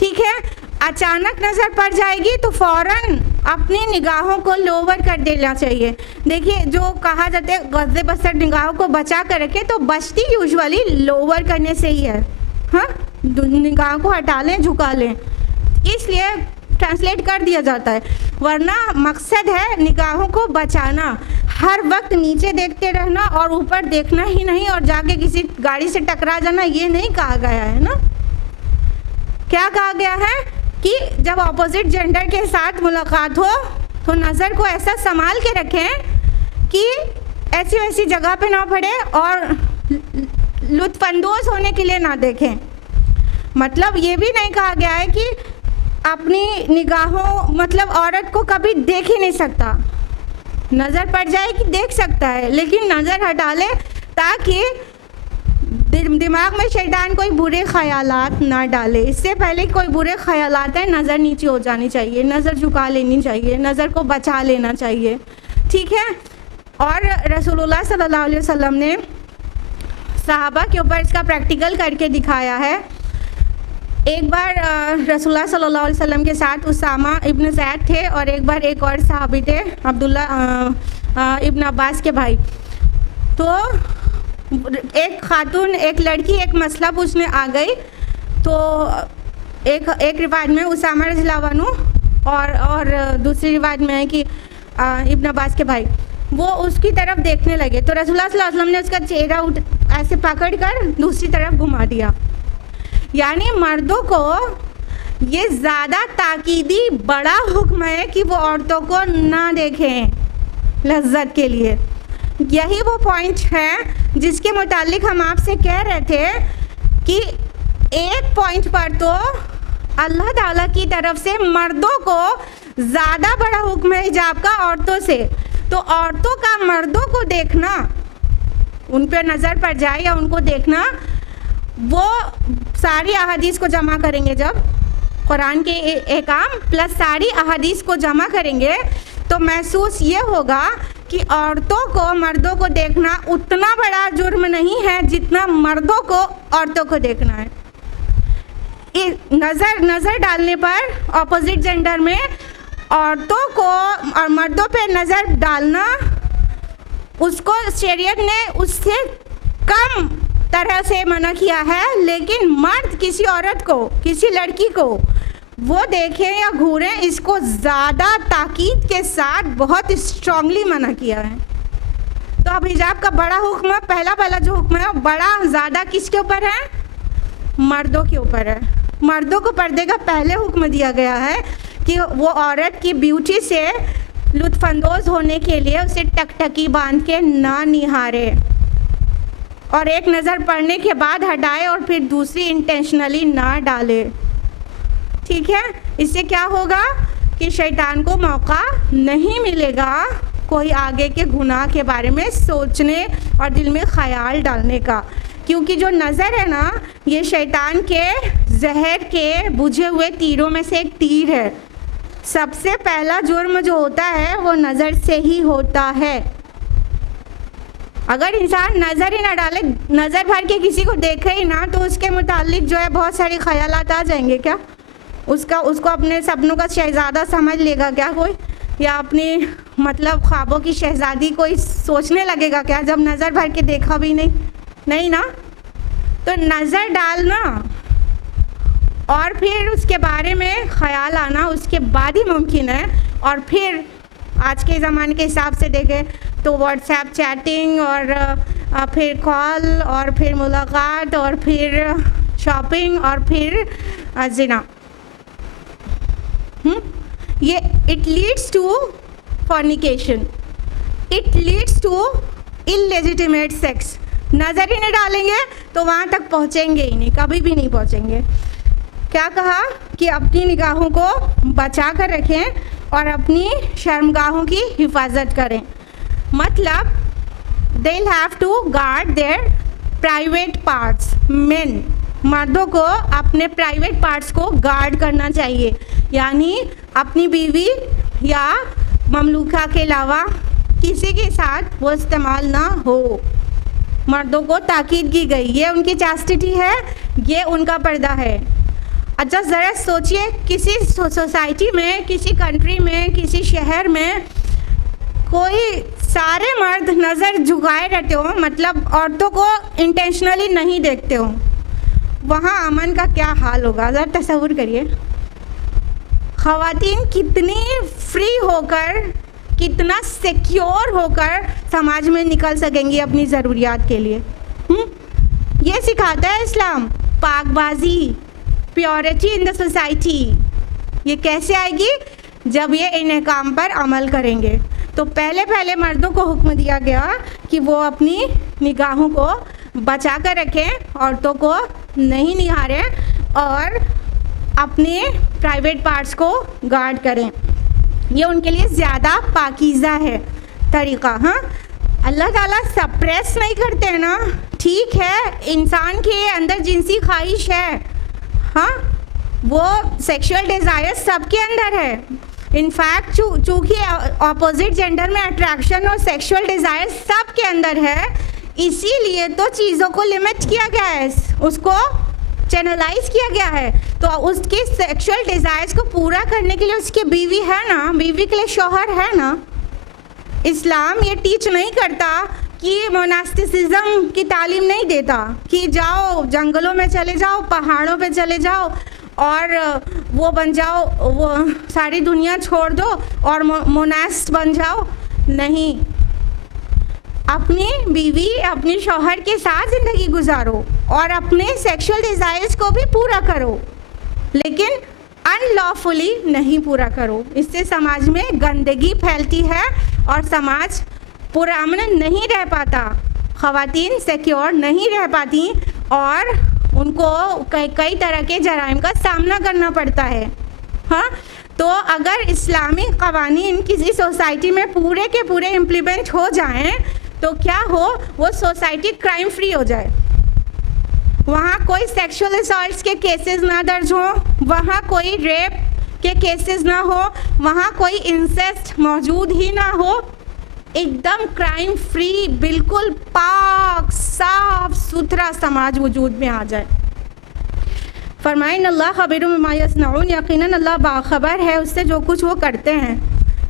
ठीक है। अचानक नज़र पड़ जाएगी तो फ़ौरन अपनी निगाहों को लोवर कर देना चाहिए। देखिए जो कहा जाता है गज़्ज़े बसर निगाहों को बचा कर रखें, तो बचती यूजुअली लोअर करने से ही है, हाँ, निगाहों को हटा लें, झुका लें, इसलिए ट्रांसलेट कर दिया जाता है। वरना मकसद है निगाहों को बचाना, हर वक्त नीचे देखते रहना और ऊपर देखना ही नहीं और जाके किसी गाड़ी से टकरा जाना, ये नहीं कहा गया है ना। क्या कहा गया है कि जब ऑपोजिट जेंडर के साथ मुलाकात हो तो नज़र को ऐसा संभाल के रखें कि ऐसी वैसी जगह पे ना पड़े और लुत्फ़अंदोज़ होने के लिए ना देखें। मतलब ये भी नहीं कहा गया है कि अपनी निगाहों, मतलब औरत को कभी देख ही नहीं सकता, नज़र पड़ जाए कि देख सकता है लेकिन नज़र हटा ले, ताकि दिमाग में शैतान कोई बुरे ख़यालात ना डाले। इससे पहले कोई बुरे ख़यालात है, नज़र नीचे हो जानी चाहिए, नज़र झुका लेनी चाहिए, नज़र को बचा लेना चाहिए, ठीक है। और रसूलुल्लाह सल्लल्लाहु अलैहि वसल्लम ने सहाबा के ऊपर इसका प्रैक्टिकल करके दिखाया है। एक बार रसूलुल्लाह सल्लल्लाहु अलैहि वसल्लम के साथ उसामा इब्न ज़ैद थे और एक बार एक और सहाबी थे, अब्दुल्ला इब्न अब्बास के भाई। तो एक खातून, एक लड़की एक मसला पूछने आ गई, तो एक रिवाज में उसामा रज़ियल्लाहु अन्हु और दूसरी रिवाज में है कि इब्न अब्बास के भाई, वो उसकी तरफ देखने लगे। तो रसूलुल्लाह सल्लल्लाहु अलैहि वसल्लम ने उसका चेहरा ऐसे पकड़ कर दूसरी तरफ घुमा दिया। यानी मर्दों को ये ज़्यादा ताकीदी बड़ा हुक्म है कि वो औरतों को ना देखें लज्जत के लिए। यही वो पॉइंट है जिसके मुतालिक हम आपसे कह रहे थे कि एक पॉइंट पर तो अल्लाह ताला की तरफ से मर्दों को ज़्यादा बड़ा हुक्म है हिजाब का औरतों से। तो औरतों का मर्दों को देखना, उन पर नज़र पड़ जाए या उनको देखना, वो सारी अहादीस को जमा करेंगे, जब कुरान के एहकाम प्लस सारी अहादीस को जमा करेंगे तो महसूस ये होगा कि औरतों को मर्दों को देखना उतना बड़ा जुर्म नहीं है जितना मर्दों को औरतों को देखना है। नज़र डालने पर ऑपोजिट जेंडर में औरतों को और मर्दों पे नज़र डालना, उसको शरीयत ने उससे कम तरह से मना किया है, लेकिन मर्द किसी औरत को, किसी लड़की को वो देखें या घूरें, इसको ज़्यादा ताकीद के साथ बहुत स्ट्रांगली मना किया है। तो अब हिजाब का बड़ा हुक्म, पहला जो हुक्म है बड़ा ज़्यादा किसके ऊपर है? मर्दों के ऊपर है। मर्दों को पर्दे का पहले हुक्म दिया गया है कि वो औरत की ब्यूटी से लुत्फ़अंदोज़ होने के लिए उसे टकटकी बांध के ना निहारे और एक नज़र पड़ने के बाद हटाए और फिर दूसरी इंटेंशनली ना डाले, ठीक है। इससे क्या होगा कि शैतान को मौका नहीं मिलेगा कोई आगे के गुनाह के बारे में सोचने और दिल में ख्याल डालने का, क्योंकि जो नज़र है ना, ये शैतान के जहर के बुझे हुए तीरों में से एक तीर है। सबसे पहला जुर्म जो होता है वो नज़र से ही होता है। अगर इंसान नज़र ही ना डाले, नज़र भर के किसी को देखे ही ना, तो उसके मुतालिक जो है बहुत सारे ख्यालात आ जाएंगे। क्या उसको अपने सपनों का शहज़ादा समझ लेगा क्या कोई, या अपनी मतलब ख्वाबों की शहज़ादी कोई सोचने लगेगा क्या, जब नज़र भर के देखा भी नहीं ना। तो नज़र डालना और फिर उसके बारे में ख़याल आना उसके बाद ही मुमकिन है। और फिर आज के ज़माने के हिसाब से देखें तो व्हाट्सएप चैटिंग और फिर कॉल और फिर मुलाकात और फिर शॉपिंग और फिर ज़िना, ये it leads to fornication, it leads to illegitimate sex. नज़र ही नहीं डालेंगे तो वहाँ तक पहुँचेंगे ही नहीं, कभी भी नहीं पहुँचेंगे। क्या कहा कि अपनी निगाहों को बचा कर रखें और अपनी शर्मगाहों की हिफाजत करें। मतलब they have to guard their private parts. Men मर्दों को अपने प्राइवेट पार्ट्स को गार्ड करना चाहिए, यानी अपनी बीवी या ममलूका के अलावा किसी के साथ वो इस्तेमाल ना हो। मर्दों को ताकीद की गई, ये उनकी चास्टिटी है, ये उनका पर्दा है। अच्छा ज़रा सोचिए, किसी सोसाइटी में, किसी कंट्री में, किसी शहर में कोई सारे मर्द नज़र झुकाए रहते हो, मतलब औरतों को इंटेंशनली नहीं देखते हो, वहाँ अमन का क्या हाल होगा ज़रा तसव्वुर करिए। ख़वातीन कितनी फ्री होकर, कितना सिक्योर होकर समाज में निकल सकेंगी अपनी ज़रूरियात के लिए। ये सिखाता है इस्लाम, पाकबाजी, प्योरिटी इन द सोसाइटी। ये कैसे आएगी? जब ये इन अहकाम पर अमल करेंगे। तो पहले मर्दों को हुक्म दिया गया कि वो अपनी निगाहों को बचा कर रखें, औरतों को नहीं निहारें और अपने प्राइवेट पार्ट्स को गार्ड करें। ये उनके लिए ज़्यादा पाकीज़ा है तरीक़ा। हाँ, अल्लाह ताला सप्रेस नहीं करते हैं ना। ठीक है, इंसान के अंदर जिनसी ख्वाहिश है, हाँ, वो सेक्सुअल डिज़ायर सबके अंदर है। इनफैक्ट चूँकि ऑपोजिट जेंडर में अट्रैक्शन और सेक्सुअल डिज़ायर सबके अंदर है, इसीलिए तो चीज़ों को लिमिट किया गया है, उसको चैनलाइज किया गया है। तो उसके सेक्सुअल डिज़ायर्स को पूरा करने के लिए उसकी बीवी है ना, बीवी के लिए शौहर है ना। इस्लाम ये टीच नहीं करता कि मोनास्टिसिज्म की तालीम नहीं देता कि जाओ जंगलों में चले जाओ, पहाड़ों पे चले जाओ और वो बन जाओ, वो सारी दुनिया छोड़ दो और मोनास्ट बन जाओ। नहीं, अपनी बीवी, अपने शौहर के साथ ज़िंदगी गुजारो और अपने सेक्सुअल डिज़ायर्स को भी पूरा करो, लेकिन अनलॉफुली नहीं पूरा करो। इससे समाज में गंदगी फैलती है और समाज पुरअमन नहीं रह पाता, ख़वातीन सिक्योर नहीं रह पाती और उनको कई तरह के जराइम का सामना करना पड़ता है। हाँ, तो अगर इस्लामी क़वानीन किसी सोसाइटी में पूरे के पूरे इम्प्लीमेंट हो जाएं तो क्या हो, वो सोसाइटी क्राइम फ्री हो जाए। वहाँ कोई सेक्सुअल असॉल्ट्स के केसेस ना दर्ज हो, वहाँ कोई रेप के केसेस ना हो, वहाँ कोई इंसेस्ट मौजूद ही ना हो, एकदम क्राइम फ्री, बिल्कुल पाक साफ सुथरा समाज वजूद में आ जाए। फरमाइन अल्लाह खबीरुम बिमा यस्नऊन, यकीनन अल्लाह बाखबर है उससे जो कुछ वो करते हैं।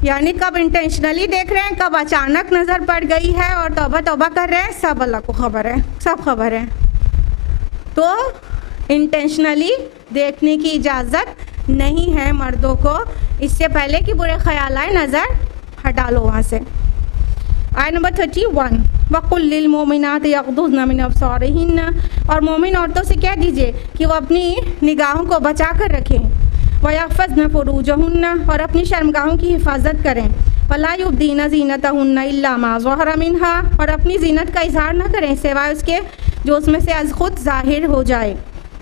यानी कब इंटेंशनली देख रहे हैं, कब अचानक नज़र पड़ गई है और तौबा तौबा कर रहे हैं, सब अल्लाह को खबर है, सब खबर है। तो इंटेंशनली देखने की इजाज़त नहीं है मर्दों को, इससे पहले कि बुरे ख्याल आए नज़र हटा लो वहाँ से। आयत नंबर 31, वक़ुल लिल मोमिनात यग़्दुज़्न मिन अब्सारिहिन्न, और मोमिन औरतों से कह दीजिए कि वो अपनी निगाहों को बचा कर रखें, वयहफ़ज़्न फ़ुरूजहुन्न, और अपनी शर्मगाहों की हिफाजत करें, वला युब्दीना ज़ीनतहुन्न इल्ला मा ज़हरा मिन्हा, और अपनी ज़ीनत का इज़हार न करें सिवाय उसके जो उसमें से अज़ ख़ुद ज़ाहिर हो जाए।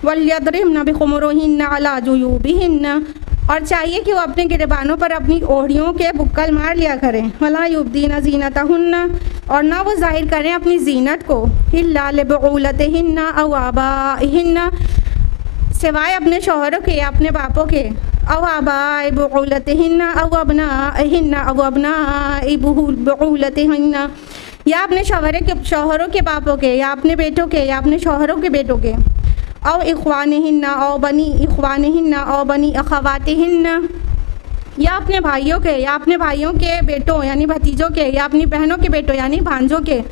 वलयद्रिबन बिख़ुमुरिहिन्न अला जुयूबिहिन्न, और चाहिए कि वो अपने गिरबानों पर अपनी ओढ़ियों के बुक्कल मार लिया करें। वला युब्दीना ज़ीनतहुन्न, और ना वो ज़ाहिर करें अपनी ज़ीनत को, इल्ला लिबुलतिहिन्न औ आबाइहिन्न, सिवाय अपने शौहरों के या अपने बापों के, औ आबाए बुलतिहिन्न औ अबनाइहिन्न औ अबनाए बुलतिहिन्न, या अपने शौहरों के बापों के या अपने बेटों के या अपने शौहरों के बेटों के, औ इख्वानिहिन्न औ बनी इख्वानिहिन्न औ बनी अखवातिहिन्न, या अपने भाइयों के या अपने भाइयों के बेटों यानी भतीजों के, या अपनी बहनों के बेटों यानी भांजों के,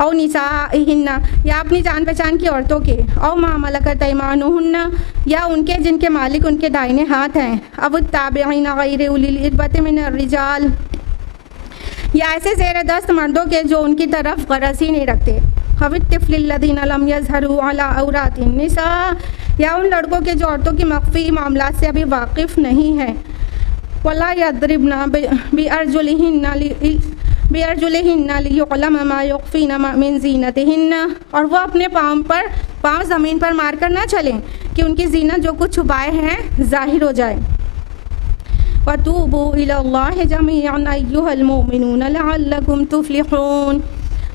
और निसाइहिन्ना या अपनी जान पहचान की औरतों के, और मा मलकत अयमानुहुन्ना या उनके जिनके मालिक उनके दाहिने हाथ हैं, अब ताबिईन गैर उलिल इर्बति मिनर रिजाल या ऐसे ज़ेर दस्त मर्दों के जो उनकी तरफ गरज ही नहीं रखते, हवित तिफ़्लिल्लज़ीना लम यज़हरू अला औरातिन निसा या उन लड़कों के जो औरतों की मख्फी मामलात से अभी वाकिफ़ नहीं है, वला यद्रिबना बिअर्जुलिहिन्ना लियुअलम मा युख्फीना मिन ज़ीनतिहिन्ना और वो अपने पाँव ज़मीन पर मार कर ना चलें कि उनकी ज़ीनत जो कुछ छुपाए हैं ज़ाहिर हो जाए। वतूबू इलल्लाहि जमीअन अय्युहल मुमिनून लअल्लकुम तुफ्लिहून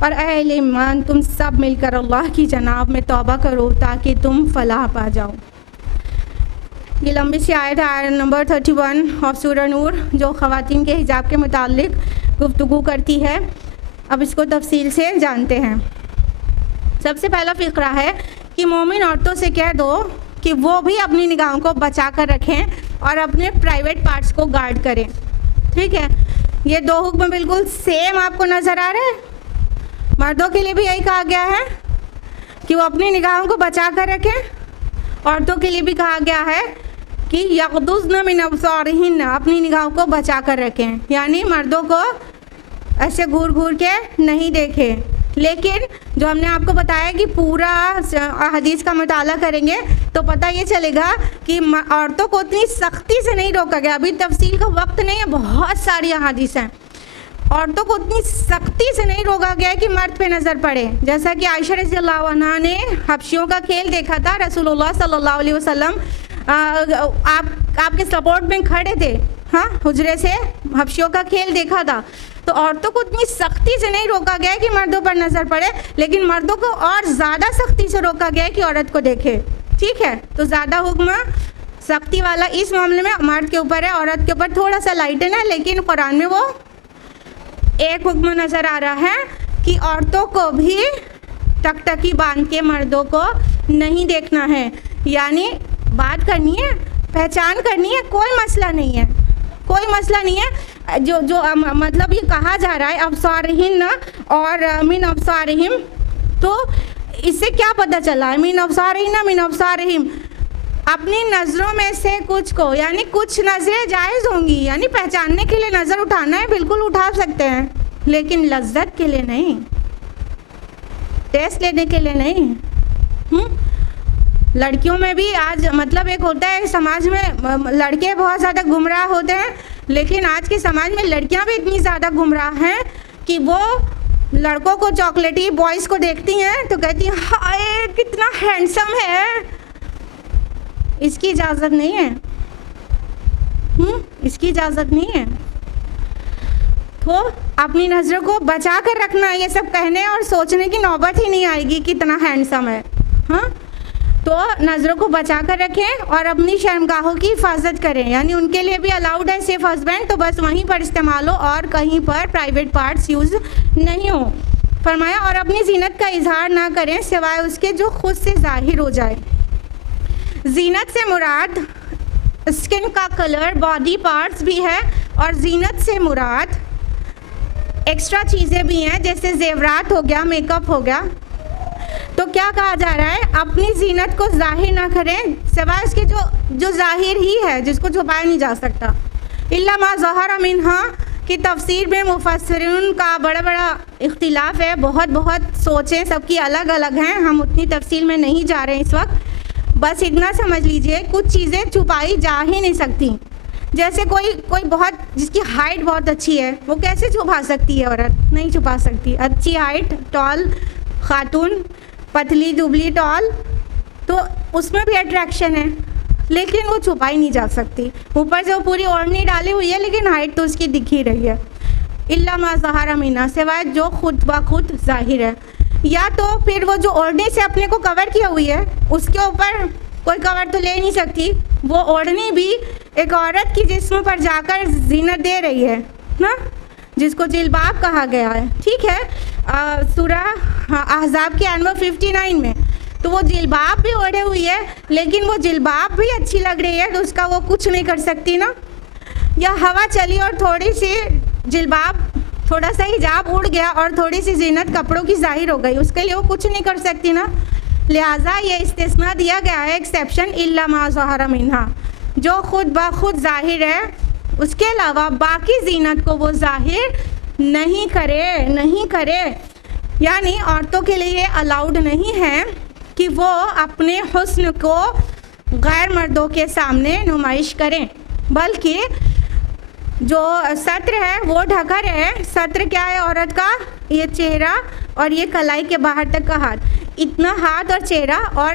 और अहले ईमान तुम सब मिलकर अल्लाह की जनाब में तौबा करो ताकि तुम फलाह पा जाओ। ये लंबी सी आयत है, आयत नंबर 31 ऑफ सूरह नूर, जो ख़वातीन के हिजाब के मुतालिक गुफ्तगू करती है। अब इसको तफसील से जानते हैं। सबसे पहला फ़िक्रा है कि मोमिन औरतों से कह दो कि वो भी अपनी निगाहों को बचा कर रखें और अपने प्राइवेट पार्ट्स को गार्ड करें। ठीक है, ये दो हुक्म बिल्कुल सेम आपको नज़र आ रहे हैं। मर्दों के लिए भी यही कहा गया है कि वो अपनी निगाहों को बचा कर रखें, औरतों के लिए भी कहा गया है कि यग़दुज़्न मिन अब्सारिहिन्ना अपनी निगाहों को बचा कर रखें, यानी मर्दों को ऐसे घूर घूर के नहीं देखें। लेकिन जो हमने आपको बताया कि पूरा हदीस का मुताला करेंगे तो पता ये चलेगा कि औरतों को उतनी सख्ती से नहीं रोका गया। अभी तफसील का वक्त नहीं है, बहुत सारी हदीस हैं। औरतों को उतनी सख्ती से नहीं रोका गया कि मर्द पे नज़र पड़े। जैसा कि आयशा रज़ियल्लाहु अन्हा ने हबशियों का खेल देखा था, रसूलुल्लाह सल्लल्लाहु अलैहि वसल्लम आपके सपोर्ट में खड़े थे, हाँ, हुजरे से हबशियों का खेल देखा था। तो औरतों को उतनी सख्ती से नहीं रोका गया कि मर्दों पर नज़र पड़े, लेकिन मर्दों को और ज़्यादा सख्ती से रोका गया कि औरत को देखे। ठीक है, तो ज़्यादा हुक्म सख्ती वाला इस मामले में मर्द के ऊपर है, औरत के ऊपर थोड़ा सा लाइटन है। लेकिन कुरान में वो एक हुक्म नज़र आ रहा है कि औरतों को भी टकटकी बांध के मर्दों को नहीं देखना है, यानी बात करनी है, पहचान करनी है, कोई मसला नहीं है, कोई मसला नहीं है। जो मतलब ये कहा जा रहा है अब्सारिहिन्ना और मिन अब्सारिहिम, तो इससे क्या पता चला है? मिन अब्सारिहिन्ना मिन अब्सारिहिम, अपनी नज़रों में से कुछ को, यानी कुछ नज़रें जायज़ होंगी, यानी पहचानने के लिए नज़र उठाना है, बिल्कुल उठा सकते हैं, लेकिन लज्जत के लिए नहीं, टेस्ट लेने के लिए नहीं। लड़कियों में भी आज मतलब एक होता है समाज में, लड़के बहुत ज़्यादा गुमराह होते हैं, लेकिन आज के समाज में लड़कियां भी इतनी ज़्यादा गुमराह हैं कि वो लड़कों को, चॉकलेटी बॉयज़ को देखती हैं तो कहती हैं हाय कितना हैंडसम है। इसकी इजाज़त नहीं है, इसकी इजाज़त नहीं है। तो अपनी नज़रों को बचा कर रखना, ये सब कहने और सोचने की नौबत ही नहीं आएगी कितना हैंडसम है। हाँ, तो नज़रों को बचा कर रखें और अपनी शर्मगाहों की हिफाजत करें, यानी उनके लिए भी अलाउड है सिर्फ हस्बैंड, तो बस वहीं पर इस्तेमाल हो और कहीं पर प्राइवेट पार्ट्स यूज़ नहीं हो। फरमाया और अपनी जीनत का इजहार ना करें सिवाय उसके जो खुद से ज़ाहिर हो जाए। जीनत से मुराद स्किन का कलर, बॉडी पार्ट्स भी है, और जीनत से मुराद एक्स्ट्रा चीज़ें भी हैं, जैसे जेवरात हो गया, मेकअप हो गया। तो क्या कहा जा रहा है? अपनी जीनत को जाहिर ना करें सिवाय उसके जो जाहिर ही है, जिसको छुपाया नहीं जा सकता। इल्ला मा ज़हरा मिन्हा की तफसीर में मुफस्सिरीन का बड़ा इख्तिलाफ है, बहुत सोचें सबकी अलग अलग हैं, हम उतनी तफसील में नहीं जा रहे हैं इस वक्त। बस इतना समझ लीजिए कुछ चीज़ें छुपाई जा ही नहीं सकती। जैसे कोई बहुत जिसकी हाइट बहुत अच्छी है, वो कैसे छुपा सकती है? औरत नहीं छुपा सकती। अच्छी हाइट, टॉल खातून, पतली दुबली टॉल, तो उसमें भी अट्रैक्शन है, लेकिन वो छुपाई नहीं जा सकती। ऊपर से वो पूरी ओढ़नी डाली हुई है, लेकिन हाइट तो उसकी दिख ही रही है। इल्ला मा ज़हरा मिन्हा, सिवाय जो खुद ब खुद जाहिर है, या तो फिर वो जो ओढ़नी से अपने को कवर किया हुई है उसके ऊपर कोई कवर तो ले नहीं सकती, वो ओढ़नी भी एक औरत की जिस्म पर जाकर जीनत दे रही है ना, जिसको जिल्बाब कहा गया है। ठीक है, सूरह अहज़ाब के नंबर 59 में, तो वो जिल्बाब भी ओढ़े हुई है, लेकिन वो जिल्बाब भी अच्छी लग रही है, तो उसका वो कुछ नहीं कर सकती ना। या हवा चली और थोड़ी सी जिल्बाब थोड़ा सा हिजाब उड़ गया और थोड़ी सी जीनत कपड़ों की जाहिर हो गई, उसके लिए वो कुछ नहीं कर सकती ना। लिहाजा ये इस्तिस्ना दिया गया है, एक्सेप्शन इल्ला मा ज़हरा मिन्हा, जो खुद ब खुद जाहिर है, उसके अलावा बाकी जीनत को वो जाहिर नहीं करे। यानी औरतों के लिए अलाउड नहीं है कि वो अपने हुस्न को गैर मर्दों के सामने नुमाइश करें, बल्कि जो सत्र है वो ढका रहे। सत्र क्या है औरत का? ये चेहरा और ये कलाई के बाहर तक का हाथ, इतना हाथ और चेहरा, और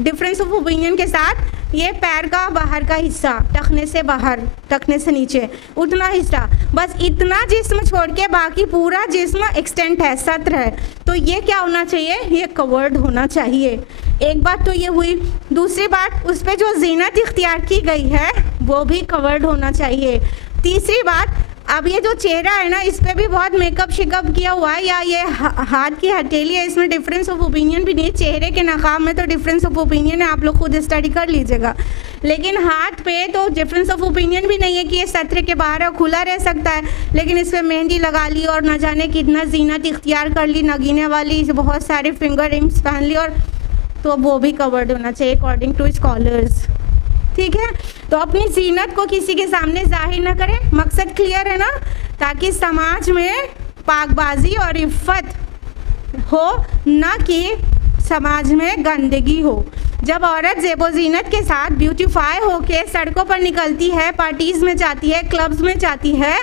डिफरेंस ऑफ ओपिनियन के साथ ये पैर का बाहर का हिस्सा, टखने से बाहर, टखने से नीचे उतना हिस्सा, बस इतना जिस्म छोड़ के बाकी पूरा जिस्म एक्सटेंट है, सत्र है। तो ये क्या होना चाहिए? ये कवर्ड होना चाहिए। एक बात तो ये हुई। दूसरी बात, उस पर जो जीनत इख्तियार की गई है वो भी कवर्ड होना चाहिए। तीसरी बात, अब ये जो चेहरा है ना, इस पर भी बहुत मेकअप शिकअप किया हुआ है, या ये हाथ की हथेली है, इसमें डिफरेंस ऑफ ओपिनियन भी नहीं है। चेहरे के नकाब में तो डिफरेंस ऑफ ओपिनियन है, आप लोग खुद स्टडी कर लीजिएगा, लेकिन हाथ पे तो डिफरेंस ऑफ ओपिनियन भी नहीं है कि ये सत्र के बाहर खुला रह सकता है, लेकिन इस पर मेहंदी लगा ली और न जाने कितना जीनत इख्तियार कर ली, नगीने वाली बहुत सारे फिंगर रिंग्स पहन ली, और तो वो भी कवर्ड होना चाहिए अकॉर्डिंग टू स्कॉलर्स। ठीक है, तो अपनी जीनत को किसी के सामने जाहिर ना करें। मकसद क्लियर है ना? ताकि समाज में पाकबाजी और इफ़्फ़त हो, ना कि समाज में गंदगी हो। जब औरत ज़ेबो ज़ीनत के साथ ब्यूटीफाई होके सड़कों पर निकलती है, पार्टीज़ में जाती है, क्लब्स में जाती है,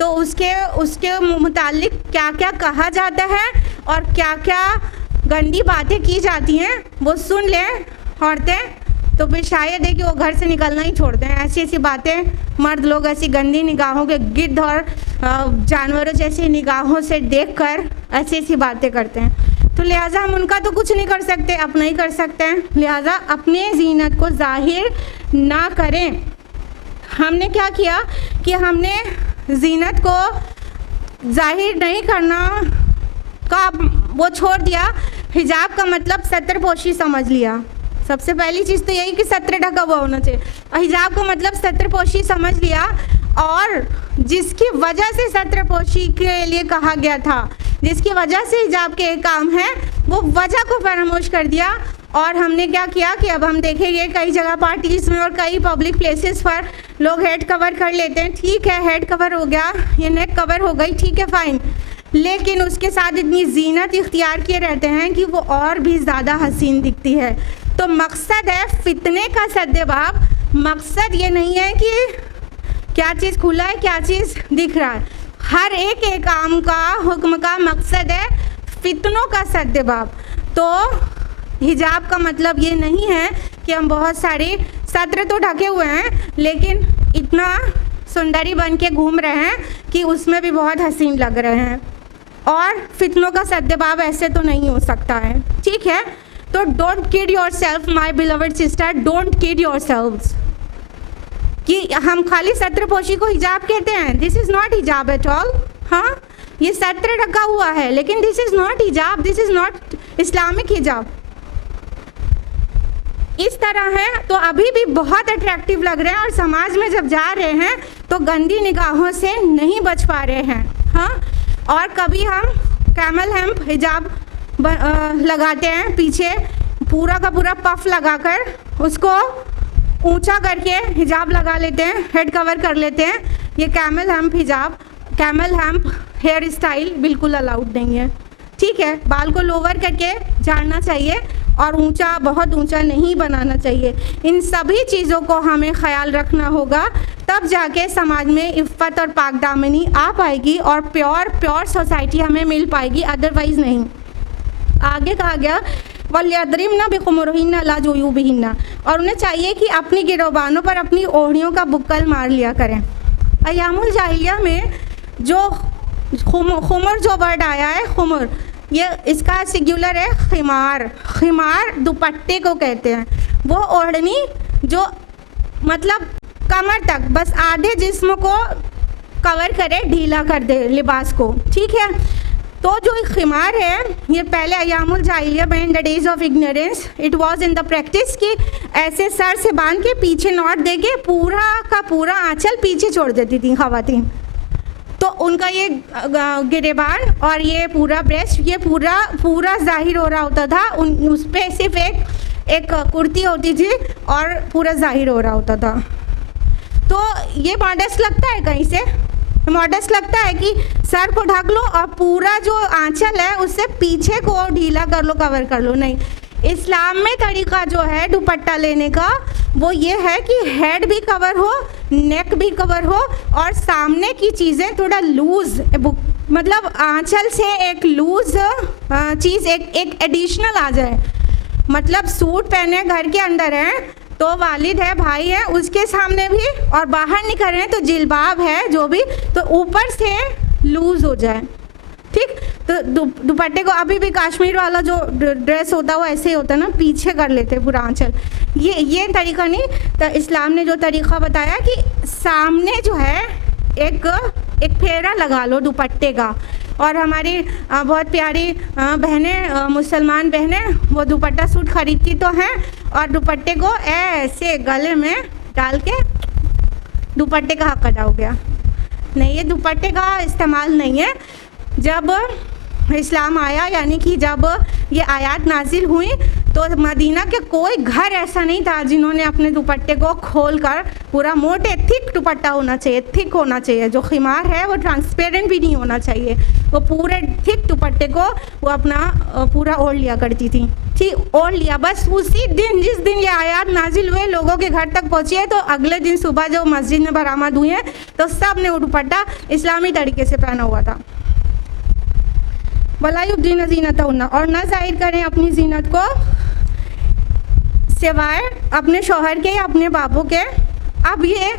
तो उसके मुतालिक क्या क्या कहा जाता है और क्या क्या गंदी बातें की जाती हैं वो सुन लें औरतें, तो फिर शायद है कि वो घर से निकलना ही छोड़ते हैं। ऐसी ऐसी बातें मर्द लोग ऐसी गंदी निगाहों के, गिद्ध और जानवरों जैसी निगाहों से देखकर ऐसी ऐसी बातें करते हैं। तो लिहाजा हम उनका तो कुछ नहीं कर सकते, अपना ही कर सकते हैं। लिहाजा अपने जीनत को जाहिर ना करें। हमने क्या किया कि हमने जीनत को जाहिर नहीं करना का वो छोड़ दिया, हिजाब का मतलब सत्रपोशी समझ लिया। सबसे पहली चीज़ तो यही कि सत्र ढका हुआ होना चाहिए, और हिजाब को मतलब सत्रपोशी समझ लिया, और जिसकी वजह से सत्रपोशी के लिए कहा गया था, जिसकी वजह से हिजाब के काम है, वो वजह को फरामोश कर दिया। और हमने क्या किया कि अब हम देखेंगे कई जगह पार्टीज़ में और कई पब्लिक प्लेसेस पर लोग हेड कवर कर लेते हैं। ठीक है, हेड कवर हो गया, ये नेक कवर हो गई, ठीक है फ़ाइन, लेकिन उसके साथ इतनी जीनत इख्तियार किए रहते हैं कि वो और भी ज़्यादा हसीन दिखती है। तो मकसद है फितने का सद्देबाब। मकसद ये नहीं है कि क्या चीज़ खुला है, क्या चीज़ दिख रहा है। हर एक काम का, हुक्म का मकसद है फितनों का सद्देबाब। तो हिजाब का मतलब ये नहीं है कि हम बहुत सारे सत्र तो ढके हुए हैं, लेकिन इतना सुंदरी बन के घूम रहे हैं कि उसमें भी बहुत हसीन लग रहे हैं। और फितनों का सद्देबाब ऐसे तो नहीं हो सकता है। ठीक है, तो don't kid your self my beloved sister, don't kid your selves. कि हम खाली सत्रपोशी को हिजाब कहते हैं, दिस इज़ नॉट हिजाब एट ऑल। हाँ, ये सत्र ढका हुआ है, लेकिन दिस इज़ नॉट हिजाब, दिस इज़ नॉट इस्लामिक हिजाब। इस तरह है तो अभी भी बहुत अट्रैक्टिव लग रहे हैं, और समाज में जब जा रहे हैं तो गंदी निगाहों से नहीं बच पा रहे हैं। हाँ, और कभी हम कैमल हेम्प हिजाब लगाते हैं, पीछे पूरा का पूरा पफ लगाकर उसको ऊंचा करके हिजाब लगा लेते हैं, हेड कवर कर लेते हैं। ये कैमल हेम्प हिजाब, कैमल हेम्प हेयर स्टाइल बिल्कुल अलाउड नहीं है। ठीक है, बाल को लोवर करके झाड़ना चाहिए और ऊंचा, बहुत ऊंचा नहीं बनाना चाहिए। इन सभी चीज़ों को हमें ख्याल रखना होगा, तब जाके समाज में इफ़्फ़त और पाकदामनी आ पाएगी और प्योर सोसाइटी हमें मिल पाएगी, अदरवाइज़ नहीं। आगे कहा गया वल्यद्रिमना बिखुमुरहिन्ना ला जुयूबिहिन्ना, और उन्हें चाहिए कि अपनी गिरोबानों पर अपनी ओढ़नियों का बुक्कल मार लिया करें। अयामुल जाहिलिया में जो खुमर जो वर्ड आया है, खुमर, ये इसका सिंगुलर है खिमार। खिमार दुपट्टे को कहते हैं, वो ओढ़नी जो मतलब कमर तक बस आधे जिस्म को कवर करे, ढीला कर दे लिबास को। ठीक है, तो जो खिमार है ये पहले अयामुल जाहिलिया में, in the days of ignorance it was in the practice, कि ऐसे सर से बांध के पीछे नॉट दे के पूरा का पूरा आंचल पीछे छोड़ देती थी ख़वातीन। तो उनका ये गिरेबान और ये पूरा ब्रेस्ट ये पूरा जाहिर हो रहा होता था। उस पर सिर्फ एक कुर्ती होती थी और पूरा जाहिर हो रहा होता था। तो ये मॉडेस्ट लगता है, कहीं से मॉडेस्ट लगता है कि सर को ढक लो और पूरा जो आंचल है उससे पीछे को ढीला कर लो, कवर कर लो। नहीं, इस्लाम में तरीका जो है दुपट्टा लेने का वो ये है कि हेड भी कवर हो, नेक भी कवर हो और सामने की चीज़ें थोड़ा लूज, मतलब आंचल से एक लूज चीज़ एक एडिशनल आ जाए। मतलब सूट पहने घर के अंदर हैं तो वालिद है, भाई है, उसके सामने भी, और बाहर निकल रहे हैं तो जिल्बाब है जो भी, तो ऊपर से लूज हो जाए। ठीक, तो दुपट्टे को अभी भी कश्मीर वाला जो ड्रेस होता है वो ऐसे ही होता है ना, पीछे कर लेते हैं पूरा आंचल। ये तरीका नहीं, तो इस्लाम ने जो तरीका बताया कि सामने जो है एक फेरा लगा लो दुपट्टे का। और हमारी बहुत प्यारी बहनें, मुसलमान बहनें, वो दुपट्टा सूट खरीदती तो हैं और दुपट्टे को ऐसे गले में डाल के दुपट्टे का हक अदा हो गया। नहीं, ये दुपट्टे का इस्तेमाल नहीं है। जब इस्लाम आया, यानी कि जब ये आयत नाजिल हुई, तो मदीना के कोई घर ऐसा नहीं था जिन्होंने अपने दुपट्टे को खोलकर, पूरा मोटे थिक दुपट्टा होना चाहिए, थिक होना चाहिए। जो खिमार है वो ट्रांसपेरेंट भी नहीं होना चाहिए, वो पूरे थिक दुपट्टे को वो अपना पूरा ओढ़ लिया करती थी। ठीक, ओढ़ लिया। बस उसी दिन, जिस दिन ये आयत नाजिल हुए, लोगों के घर तक पहुँची है, तो अगले दिन सुबह जो मस्जिद में बरामद हुई है तो सब ने वो दुपट्टा इस्लामी तरीके से पहना हुआ था। वलायुब्दीना ज़ीनतहुन्ना, और न जाहिर करें अपनी जीनत को सिवाय अपने शौहर के या अपने बापों के। अब ये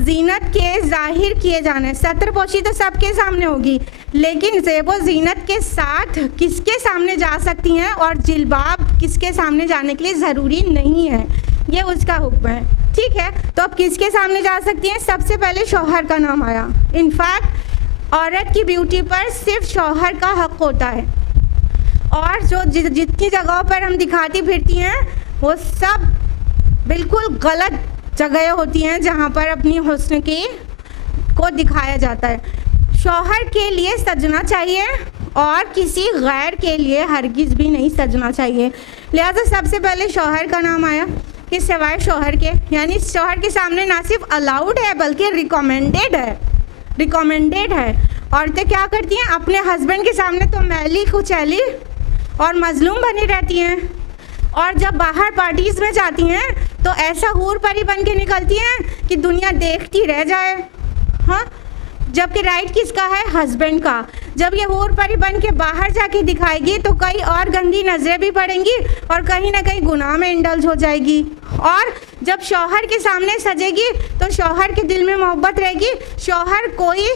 जीनत के जाहिर किए जाने, सत्रपोशी तो सबके सामने होगी, लेकिन ज़ेबो जीनत के साथ किसके सामने जा सकती हैं और जिल्बाब किसके सामने जाने के लिए ज़रूरी नहीं है, ये उसका हुक्म है। ठीक है, तो अब किसके सामने जा सकती हैं? सबसे पहले शौहर का नाम आया। इनफैक्ट औरत की ब्यूटी पर सिर्फ शौहर का हक होता है, और जो जितनी जगहों पर हम दिखाती फिरती हैं वो सब बिल्कुल गलत जगह होती हैं जहाँ पर अपनी हुस्न की को दिखाया जाता है। शौहर के लिए सजना चाहिए और किसी गैर के लिए हरगिज़ भी नहीं सजना चाहिए। लिहाजा सबसे पहले शौहर का नाम आया कि सिवाय शौहर के, यानी शौहर के सामने ना सिर्फ अलाउड है बल्कि रिकमेंडेड है। औरतें क्या करती हैं? अपने हस्बैंड के सामने तो मैली कुचैली और मजलूम बनी रहती हैं, और जब बाहर पार्टीज़ में जाती हैं तो ऐसा हूर परी बन के निकलती हैं कि दुनिया देखती रह जाए। हाँ, जबकि राइट किसका है? हस्बैंड का। जब ये हूर परी बन के बाहर जाके दिखाएगी तो कई और गंदी नज़रें भी पड़ेंगी और कहीं ना कहीं गुनाह में इंडल्ज हो जाएगी। और जब शौहर के सामने सजेगी तो शौहर के दिल में मोहब्बत रहेगी, शौहर कोई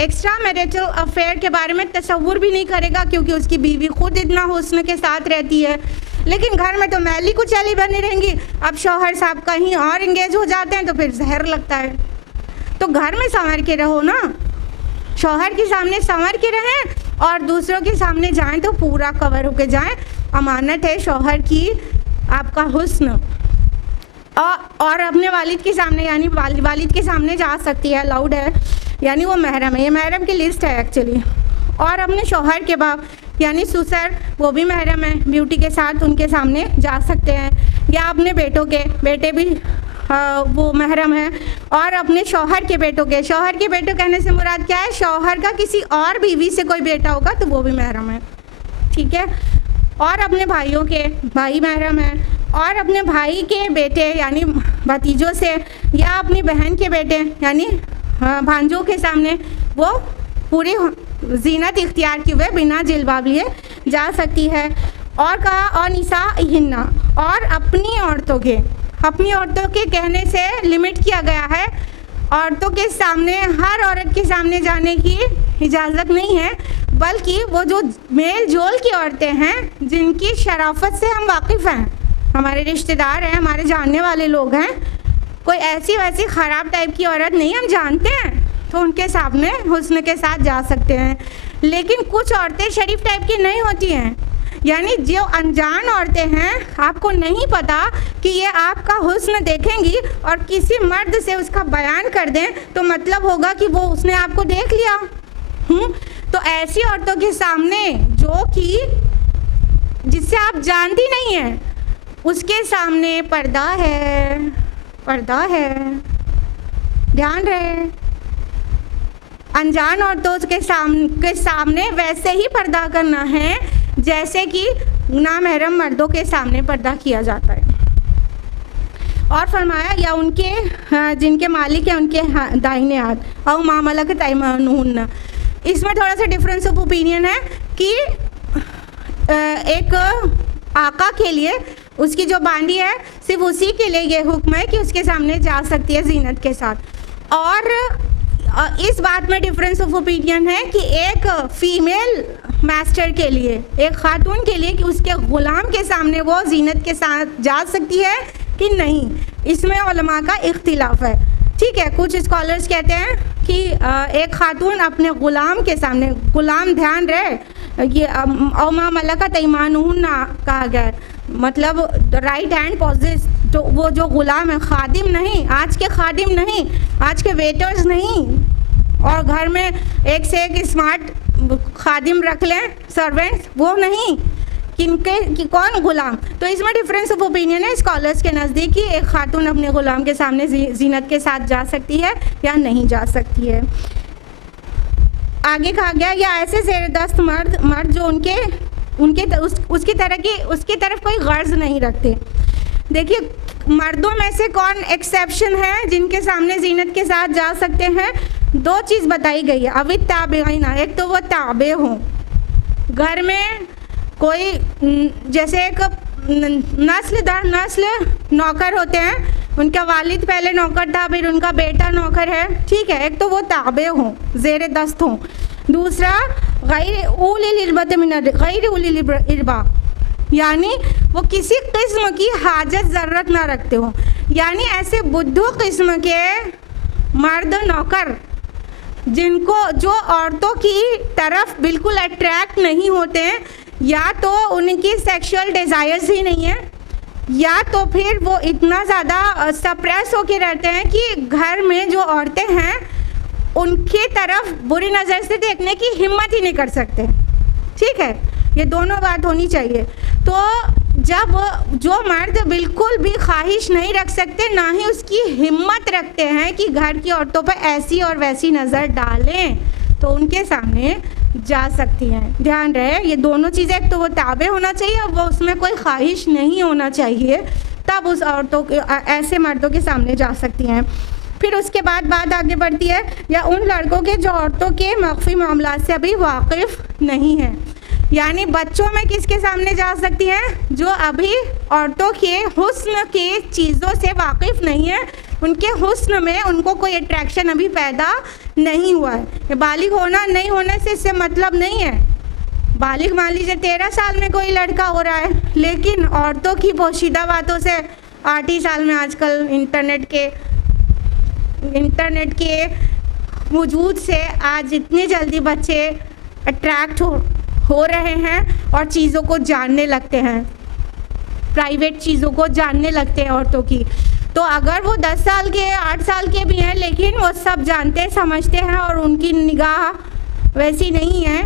एक्स्ट्रा मैरिटल अफेयर के बारे में तसव्वुर भी नहीं करेगा, क्योंकि उसकी बीवी खुद इतना हुस्न के साथ रहती है। लेकिन घर में तो मैली कुचैली बनी रहेंगी। अब शौहर साहब कहीं और इंगेज हो जाते हैं तो फिर जहर लगता है। तो घर में संवर के रहो ना, शौहर के सामने संवर के रहें और दूसरों के सामने जाएं तो पूरा कवर होके जाएं। अमानत है शौहर की आपका हुस्न। और अपने वालिद के सामने, यानी वालिद के सामने जा सकती है, अलाउड है, यानी वो महरम है, ये महरम की लिस्ट है एक्चुअली। और अपने शौहर के बाप यानी ससुर, वो भी महरम है, ब्यूटी के साथ उनके सामने जा सकते हैं। या अपने बेटों के बेटे भी वो महरम है। और अपने शौहर के बेटों कहने से मुराद क्या है? शौहर का किसी और बीवी से कोई बेटा होगा तो वो भी महरम है। ठीक है। और अपने भाइयों के भाई महरम है, और अपने भाई के बेटे यानी भतीजों से, या अपनी बहन के बेटे यानी भांजों के सामने वो पूरी जीनत इख्तियार किए हुए बिना जिल्बाब लिए जा सकती है। और कहा और निसा हिन्ना, और अपनी औरतों के कहने से लिमिट किया गया है। औरतों के सामने, हर औरत के सामने जाने की इजाज़त नहीं है, बल्कि वो जो मेल जोल की औरतें हैं जिनकी शराफत से हम वाकिफ़ हैं, हमारे रिश्तेदार हैं, हमारे जानने वाले लोग हैं, कोई ऐसी वैसी ख़राब टाइप की औरत नहीं हम जानते हैं, तो उनके सामने हुस्न के साथ जा सकते हैं। लेकिन कुछ औरतें शरीफ टाइप की नहीं होती हैं, यानी जो अनजान औरतें हैं, आपको नहीं पता कि ये आपका हुस्न देखेंगी और किसी मर्द से उसका बयान कर दें तो मतलब होगा कि वो उसने आपको देख लिया। तो ऐसी औरतों के सामने जो कि जिससे आप जानती नहीं हैं, उसके सामने पर्दा है, पर्दा है, ध्यान रहे। अनजान औरतों के सामने वैसे ही पर्दा करना है जैसे कि नामहरम मर्दों के सामने पर्दा किया जाता है। और फरमाया या उनके जिनके मालिक है उनके दाहिने हाथ और मामला के तैमानुन। इसमें थोड़ा सा डिफरेंस ऑफ ओपिनियन है कि एक आका के लिए उसकी जो बांडी है सिर्फ उसी के लिए ये हुक्म है कि उसके सामने जा सकती है जीनत के साथ। और इस बात में डिफरेंस ऑफ ओपिनियन है कि एक फीमेल मास्टर के लिए, एक खातून के लिए, कि उसके ग़ुलाम के सामने वो जीनत के साथ जा सकती है कि नहीं। इसमें उलमा का इख्तिलाफ है। ठीक है, कुछ स्कॉलर्स कहते हैं कि एक खातून अपने ग़ुलाम के सामने, ग़ुलाम ध्यान रहे ये औमा मलका तैमानुन कहा गया है, मतलब राइट हैंड पॉजिस, तो वो जो ग़ुलाम है, खादिम नहीं, आज के खादिम नहीं, आज के वेटर्स नहीं, और घर में एक से एक स्मार्ट खादिम रख लें सर्वेंट्स, वो नहीं, कि कौन ग़ुलाम। तो इसमें डिफरेंस ऑफ ओपिनियन है स्कॉलर्स के नज़दीक कि एक खातून अपने ग़ुलाम के सामने जीनत के साथ जा सकती है या नहीं जा सकती है। आगे कहा गया या ऐसे ज़ेरदस्त मर्द जो उसकी तरफ कोई गर्ज नहीं रखते। देखिए, मर्दों में से कौन एक्सेप्शन है जिनके सामने जीनत के साथ जा सकते हैं? दो चीज़ बताई गई है। अभी ताबेईना, एक तो वो ताबे हों, घर में कोई जैसे एक नस्ल दर नस्ल नौकर होते हैं, उनका वालिद पहले नौकर था, फिर उनका बेटा नौकर है, ठीक है, एक तो वो ताबे हों, ज़ेर दस्त हों। दूसरा गैर उलिल इर्बा, यानी वो किसी किस्म की हाजत ज़रूरत ना रखते हो, यानी ऐसे बुद्धू किस्म के मर्द नौकर जो औरतों की तरफ बिल्कुल अट्रैक्ट नहीं होते हैं, या तो उनकी सेक्सुअल डिज़ायर्स ही नहीं है, या तो फिर वो इतना ज़्यादा सप्रेस होके रहते हैं कि घर में जो औरतें हैं उनकी तरफ बुरी नज़र से देखने की हिम्मत ही नहीं कर सकते। ठीक है, ये दोनों बात होनी चाहिए। तो जब जो मर्द बिल्कुल भी ख्वाहिश नहीं रख सकते, ना ही उसकी हिम्मत रखते हैं कि घर की औरतों पर ऐसी और वैसी नज़र डालें, तो उनके सामने जा सकती हैं। ध्यान रहे, ये दोनों चीज़ें, एक तो वो ताबे होना चाहिए और वो उसमें कोई ख्वाहिश नहीं होना चाहिए, तब उस औरतों के ऐसे मर्दों के सामने जा सकती हैं। फिर उसके बाद बात आगे बढ़ती है या उन लड़कों के जो औरतों के मख्फी मामला से अभी वाकिफ़ नहीं हैं, यानी बच्चों में किसके सामने जा सकती हैं? जो अभी औरतों के हुस्न के चीज़ों से वाकिफ़ नहीं है, उनके हुस्न में उनको कोई अट्रैक्शन अभी पैदा नहीं हुआ है। बालिग होना नहीं होने से इससे मतलब नहीं है। बालिग मान लीजिए 13 साल में कोई लड़का हो रहा है, लेकिन औरतों की पोशीदा बातों से 8 ही साल में आजकल इंटरनेट के वजूद से आज इतनी जल्दी बच्चे अट्रैक्ट हो रहे हैं और चीज़ों को जानने लगते हैं, प्राइवेट चीज़ों को जानने लगते हैं औरतों की। तो अगर वो 10 साल के 8 साल के भी हैं, लेकिन वो सब जानते समझते हैं और उनकी निगाह वैसी नहीं है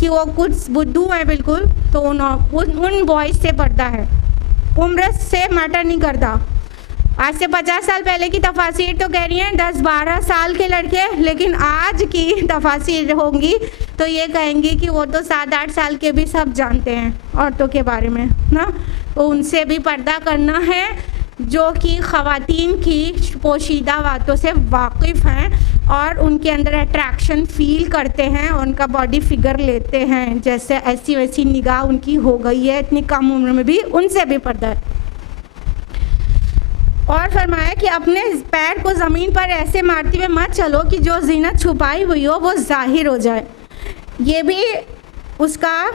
कि वो कुछ बुद्धू हैं बिल्कुल, तो उन बॉयज़ से पर्दा है। उम्र से मैटर नहीं करता। आज से 50 साल पहले की तफासिर तो कह रही हैं 10-12 साल के लड़के, लेकिन आज की तफासिर होंगी तो ये कहेंगी कि वो तो 7-8 साल के भी सब जानते हैं औरतों के बारे में ना। तो उनसे भी पर्दा करना है जो कि ख़वातीन की पोशीदा बातों से वाकिफ़ हैं और उनके अंदर अट्रैक्शन फ़ील करते हैं, उनका बॉडी फिगर लेते हैं, जैसे ऐसी वैसी निगाह उनकी हो गई है इतनी कम उम्र में भी, उनसे भी पर्दा है। और फरमाया कि अपने पैर को ज़मीन पर ऐसे मारते हुए मत चलो कि जो जीनत छुपाई हुई हो वो ज़ाहिर हो जाए। ये भी उसका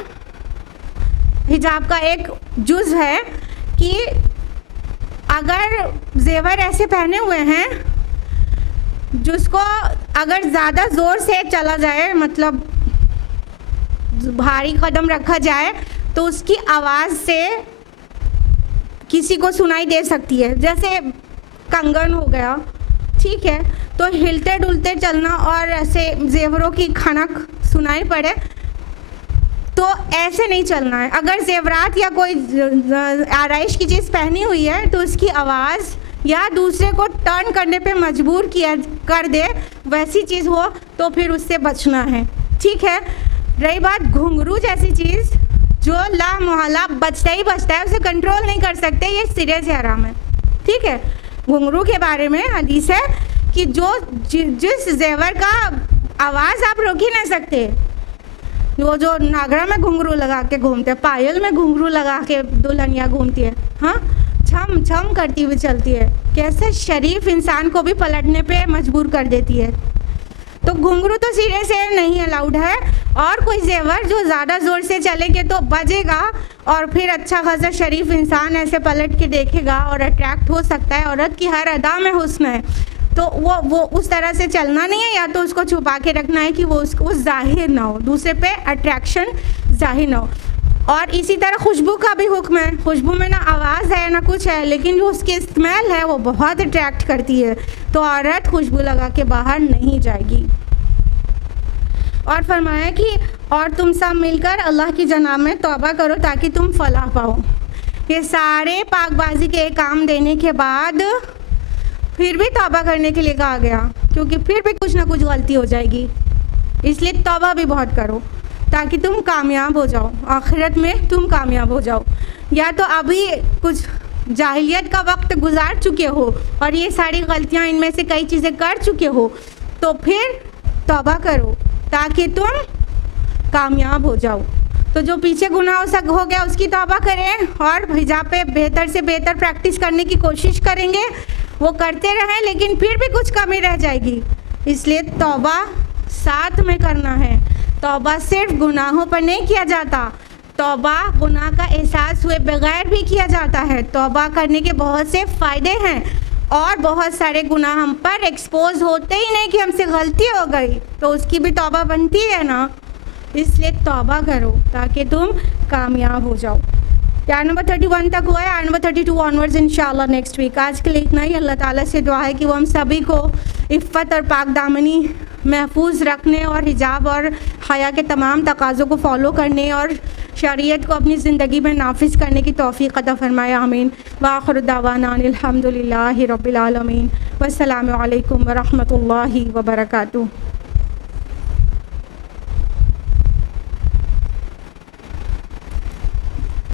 हिजाब का एक जुज़ है कि अगर जेवर ऐसे पहने हुए हैं जिसको अगर ज़्यादा ज़ोर से चला जाए, मतलब भारी कदम रखा जाए, तो उसकी आवाज़ से किसी को सुनाई दे सकती है। जैसे कंगन हो गया, ठीक है, तो हिलते डुलते चलना और ऐसे जेवरों की खनक सुनाई पड़े तो ऐसे नहीं चलना है। अगर जेवरात या कोई आराइश की चीज़ पहनी हुई है तो उसकी आवाज़ या दूसरे को टर्न करने पे मजबूर किया कर दे, वैसी चीज़ हो तो फिर उससे बचना है, ठीक है। रही बात घुंघरू जैसी चीज़ जो ला मोहल्ला बचता ही बचता है, उसे कंट्रोल नहीं कर सकते, ये सिरे से हराम है, ठीक है। घुंघरू के बारे में हदीस है कि जिस जेवर का आवाज़ आप रोक ही नहीं सकते, वो जो नागरा में घुंघरू लगा के घूमते हैं, पायल में घुंघरू लगा के दुल्हनिया घूमती है, हाँ, छम छम करती हुई चलती है, कैसे शरीफ इंसान को भी पलटने पे मजबूर कर देती है। तो घुंघरू तो सिरे से नहीं अलाउड है, और कोई जेवर जो ज़्यादा ज़ोर से चलेंगे तो बजेगा और फिर अच्छा खासा शरीफ इंसान ऐसे पलट के देखेगा और अट्रैक्ट हो सकता है। औरत की हर अदा में हुस्न है, तो वो उस तरह से चलना नहीं है, या तो उसको छुपा के रखना है कि वो उसको ज़ाहिर ना हो, दूसरे पे अट्रैक्शन ज़ाहिर ना हो। और इसी तरह खुशबू का भी हुक्म है। खुशबू में ना आवाज़ है ना कुछ है, लेकिन जो उसकी स्मेल है वो बहुत अट्रैक्ट करती है, तो औरत खुशबू लगा के बाहर नहीं जाएगी। और फरमाया कि और तुम सब मिलकर अल्लाह की जनाब में तौबा करो ताकि तुम फलाह पाओ। ये सारे पाकबाजी के काम देने के बाद फिर भी तौबा करने के लिए कहा गया, क्योंकि फिर भी कुछ ना कुछ गलती हो जाएगी, इसलिए तौबा भी बहुत करो ताकि तुम कामयाब हो जाओ, आखिरत में तुम कामयाब हो जाओ। या तो अभी कुछ जाहिलियत का वक्त गुजार चुके हो और ये सारी गलतियां, इनमें से कई चीज़ें कर चुके हो, तो फिर तौबा करो ताकि तुम कामयाब हो जाओ। तो जो पीछे गुनाह हो गया उसकी तौबा करें और हिजाब पे बेहतर से बेहतर प्रैक्टिस करने की कोशिश करेंगे, वो करते रहें, लेकिन फिर भी कुछ कमी रह जाएगी, इसलिए तौबा साथ में करना है। तौबा सिर्फ गुनाहों पर नहीं किया जाता, तौबा गुनाह का एहसास हुए बगैर भी किया जाता है। तौबा करने के बहुत से फ़ायदे हैं, और बहुत सारे गुनाह हम पर एक्सपोज होते ही नहीं कि हमसे गलती हो गई, तो उसकी भी तौबा बनती है ना, इसलिए तौबा करो ताकि तुम कामयाब हो जाओ। आयत नंबर 31 तक हुआ है, आयत नंबर 32 ऑनवर्ड्स इंशाल्लाह नेक्स्ट वीक। आज के लिए इतना ही। अल्लाह ताला से दुआ है कि वो हम सभी को इफ़्फ़त और पाक दामनी महफूज रखने और हिजाब और हया के तमाम तकाज़ों को फॉलो करने और शरीयत को अपनी ज़िंदगी में नाफिज करने की तौफ़ीक़ अता फ़रमाए, आमीन। व आखिरु दावाना अनिल हम्दुलिल्लाहि रब्बिल आलमीन। वस्सलामु अलैकुम व रहमतुल्लाहि व बरकातुहू।